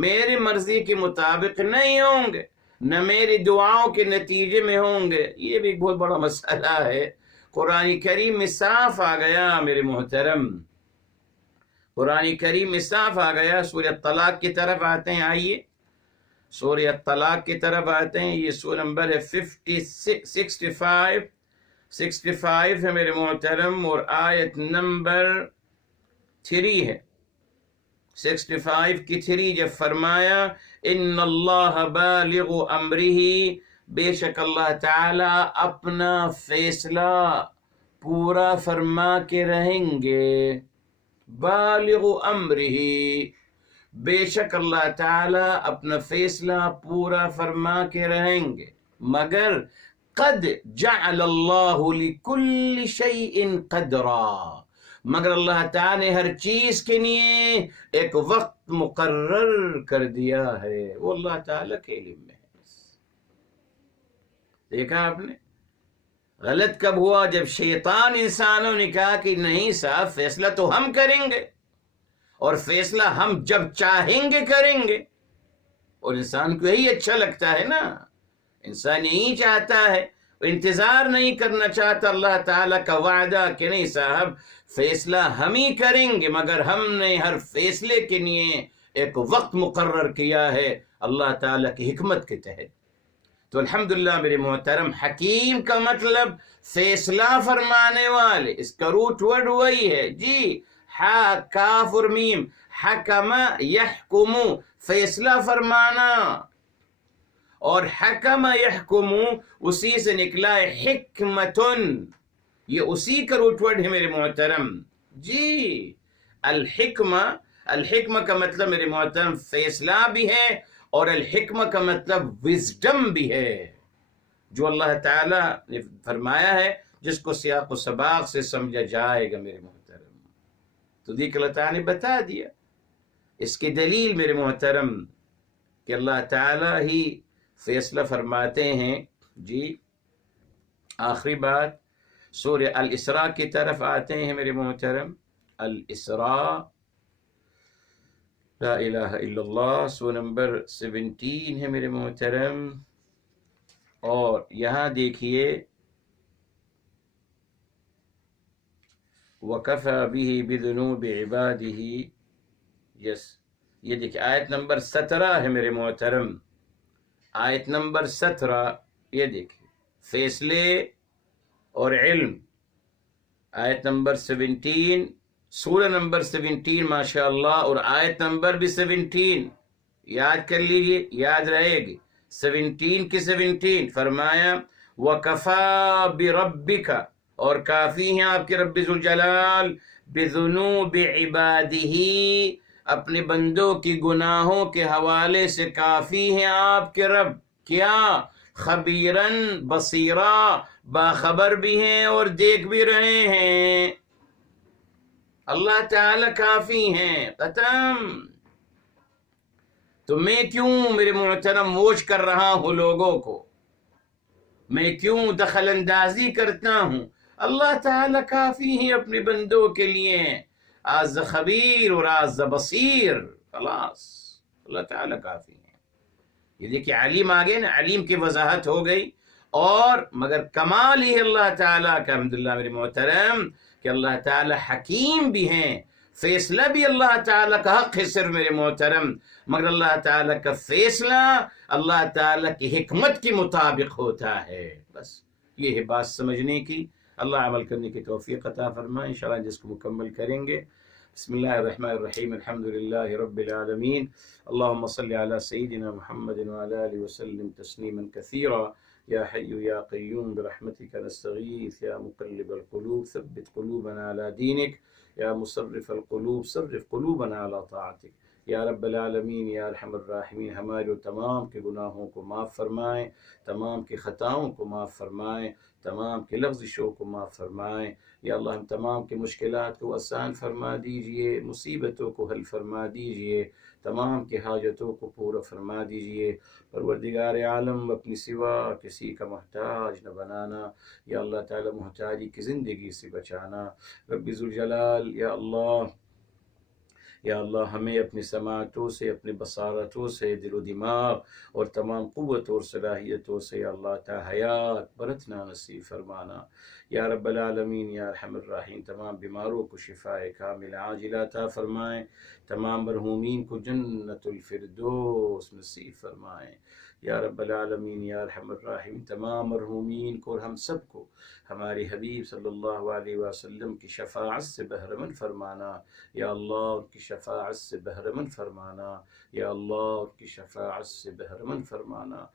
میری مرضی کے مطابق نہیں ہوں گے، نہ میری دعاؤں کے نتیجے میں ہوں گے. یہ بھی بہت بڑا مسئلہ ہے. قرآن کریم میں صاف آ گیا میرے محترم، قرآن کریم میں صاف آ گیا. سورہ طلاق کی طرف آتے ہیں، آئیے سورہ طلاق کی طرف آتے ہیں. یہ سورہ نمبر ہے 65. 65 ہے میرے محترم، اور آیت نمبر 3 ہے، 65 کی 3، جب فرمایا ان اللہ بالغ امرہ، بے شک اللہ تعالی اپنا فیصلہ پورا فرما کے رہیں گے، بالغ امرہ، بے شک اللہ تعالی اپنا فیصلہ پورا فرما کے رہیں گے، مگر قد جعل اللہ لکل شیء قدرا، مگر اللہ تعالی نے ہر چیز کے لیے ایک وقت مقرر کر دیا ہے، وہ اللہ تعالی کے علم میں ہے۔ دیکھا آپ نے، غلط کب ہوا؟ جب شیطان انسانوں نے کہا کہ نہیں صاحب فیصلہ تو ہم کریں گے، اور فیصلہ ہم جب چاہیں گے کریں گے، اور انسان کو یہی اچھا لگتا ہے نا، انسان یہی چاہتا ہے، انتظار نہیں کرنا چاہتا اللہ تعالیٰ کا وعدہ کہ نہیں صاحب فیصلہ ہم ہی کریں گے، مگر ہم نے ہر فیصلے کے لیے ایک وقت مقرر کیا ہے اللہ تعالیٰ کی حکمت کے تحت۔ تو الحمدللہ میرے محترم، حکیم کا مطلب فیصلہ فرمانے والے، اس کا روٹ ورڈ وہی ہے جی، ہا کاف اور میم، حکم یحکم، فیصلہ فرمانا، اور حکم یحکم اسی سے نکلا ہے حکمتن، یہ اسی کا روٹ ورڈ ہے میرے محترم جی۔ الحکمہ، الحکمہ کا مطلب میرے محترم فیصلہ بھی ہے، اور الحکمہ کا مطلب وزڈم بھی ہے، جو اللہ تعالیٰ نے فرمایا ہے جس کو سیاق و سباق سے سمجھا جائے گا میرے محترم۔ تو دیکھ اللہ تعالیٰ نے بتا دیا اس کی دلیل میرے محترم کہ اللہ تعالیٰ ہی فیصلہ فرماتے ہیں جی۔ آخری بات، سورہ الاسراء کی طرف آتے ہیں میرے محترم، الاسراء، لا الہ الا اللہ، سورہ نمبر 17 ہے میرے محترم، اور یہاں دیکھیے وَكَفَى بِهِ بِذُنُوبِ عِبَادِهِ، یس، یہ دیکھیے آیت نمبر 17 ہے میرے محترم، آیت نمبر 17، یہ دیکھیے فیصلے اور علم، آیت نمبر 17، سورہ نمبر 17 ماشاءاللہ، اور آیت نمبر بھی 17، یاد کر لیجیے، یاد رہے گی، 17 کی 17، فرمایا وَكَفَى بِرَبِّكَ، اور کافی ہیں آپ کے رب ذوالجلال، بِذُنُوبِ عِبَادِهِ، اپنے بندوں کی گناہوں کے حوالے سے کافی ہیں آپ کے رب، کیا؟ خبیرن بصیرا، باخبر بھی ہیں اور دیکھ بھی رہے ہیں، اللہ تعالی کافی ہیں، ختم۔ تو میں کیوں میرے محترم موج کر رہا ہوں لوگوں کو، میں کیوں دخل اندازی کرتا ہوں؟ اللہ تعالی کافی ہیں اپنے بندوں کے لیے، آز خبیر اور آز بصیر، خلاص اللہ تعالی کافی ہیں۔ یہ دیکھیں علیم آگے نا، علیم کی وضاحت ہو گئی، اور مگر کمال ہی اللہ تعالیٰ کا الحمدللہ میرے محترم کہ اللہ تعالیٰ حکیم بھی ہیں، فیصلہ بھی اللہ تعالیٰ کا حق ہے صرف میرے محترم، مگر اللہ تعالیٰ کا فیصلہ اللہ تعالیٰ کی حکمت کے مطابق ہوتا ہے، بس یہ ہے بات سمجھنے کی۔ اللہ عمل کرنے کی توفیق عطا فرمائے، انشاءاللہ جس کو مکمل کریں گے۔ بسم اللہ الرحمن الرحیم، الحمدللہ رب العالمین، اللہم صلی علی سیدنا محمد وعلی آلہ وسلم تسلیما کثیرا، یا حی یا قیوم برحمتک نستغیث، یا مقلب القلوب ثبت قلوبنا علی دینک، یا مصرف القلوب صرف قلوبنا علی طاعتک، یا رب العالمین یا ارحم الراحمین، ہمارے تمام کے گناہوں کو معاف فرمائیں، تمام کی خطاؤں کو معاف فرمائیں، تمام کے لغزشوں کو معاف فرمائیں، یا اللہ ہم تمام کے مشکلات کو آسان فرما دیجئے، مصیبتوں کو حل فرما دیجئے، تمام کے حاجتوں کو پورا فرما دیجئے، پروردگار عالم اپنی سوا کسی کا محتاج نہ بنانا، یا اللہ تعالی محتاجی کی زندگی سے بچانا، رب ذوالجلال، یا اللہ، یا اللہ ہمیں اپنی سماعتوں سے، اپنے بصارتوں سے، دل و دماغ اور تمام قوت اور صلاحیتوں سے یا اللہ تا حیات برتنا نصیب فرمانا، یا رب العالمین یا ارحم الراحمین، تمام بیماروں کو شفاء کامل عاجلہ عطا فرمائیں، تمام مرحومین کو جنت الفردوس نصیب فرمائیں، یا رب العالمین یا ارحم الراحمین تمام مرحومین کو اور ہم سب کو ہمارے حبیب صلی اللہ علیہ وسلم کی شفاعت سے بہرمند فرمانا، یا اللہ ان کی شفاعت سے بہرمند فرمانا، یا اللہ ان کی شفاعت سے بہرمند فرمانا،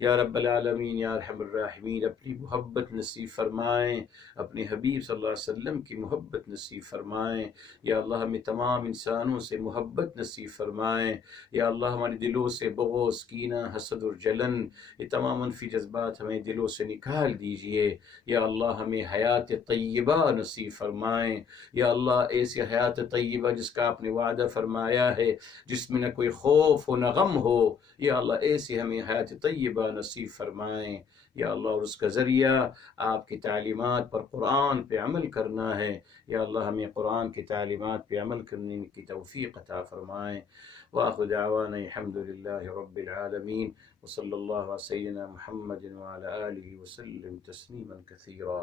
یا رب العالمین یا ارحم الراحمین اپنی محبت نصیب فرمائیں، اپنے حبیب صلی اللہ علیہ وسلم کی محبت نصیب فرمائیں، یا اللہ ہمیں تمام انسانوں سے محبت نصیب فرمائیں، یا اللہ ہمارے دلوں سے بغض، کینہ، حسد اور جلن، یہ تمام منفی جذبات ہمیں دلوں سے نکال دیجئے، یا اللہ ہمیں حیات طیبہ نصیب فرمائیں، یا اللہ ایسی حیات طیبہ جس کا آپ نے وعدہ فرمایا ہے، جس میں نہ کوئی خوف ہو نہ غم ہو، یا اللہ ایسی ہمیں حیات طیبہ نصیب فرمائیں، یا اللہ اور اس کا ذریعہ آپ کی تعلیمات پر قرآن پہ عمل کرنا ہے، یا اللہ ہمیں قرآن کی تعلیمات پہ عمل کرنے کی توفیق عطا فرمائیں۔ وآخر دعوانا الحمد لله رب العالمين وصلى الله على سيدنا محمد وعلى آله وسلم تسليما كثيرا۔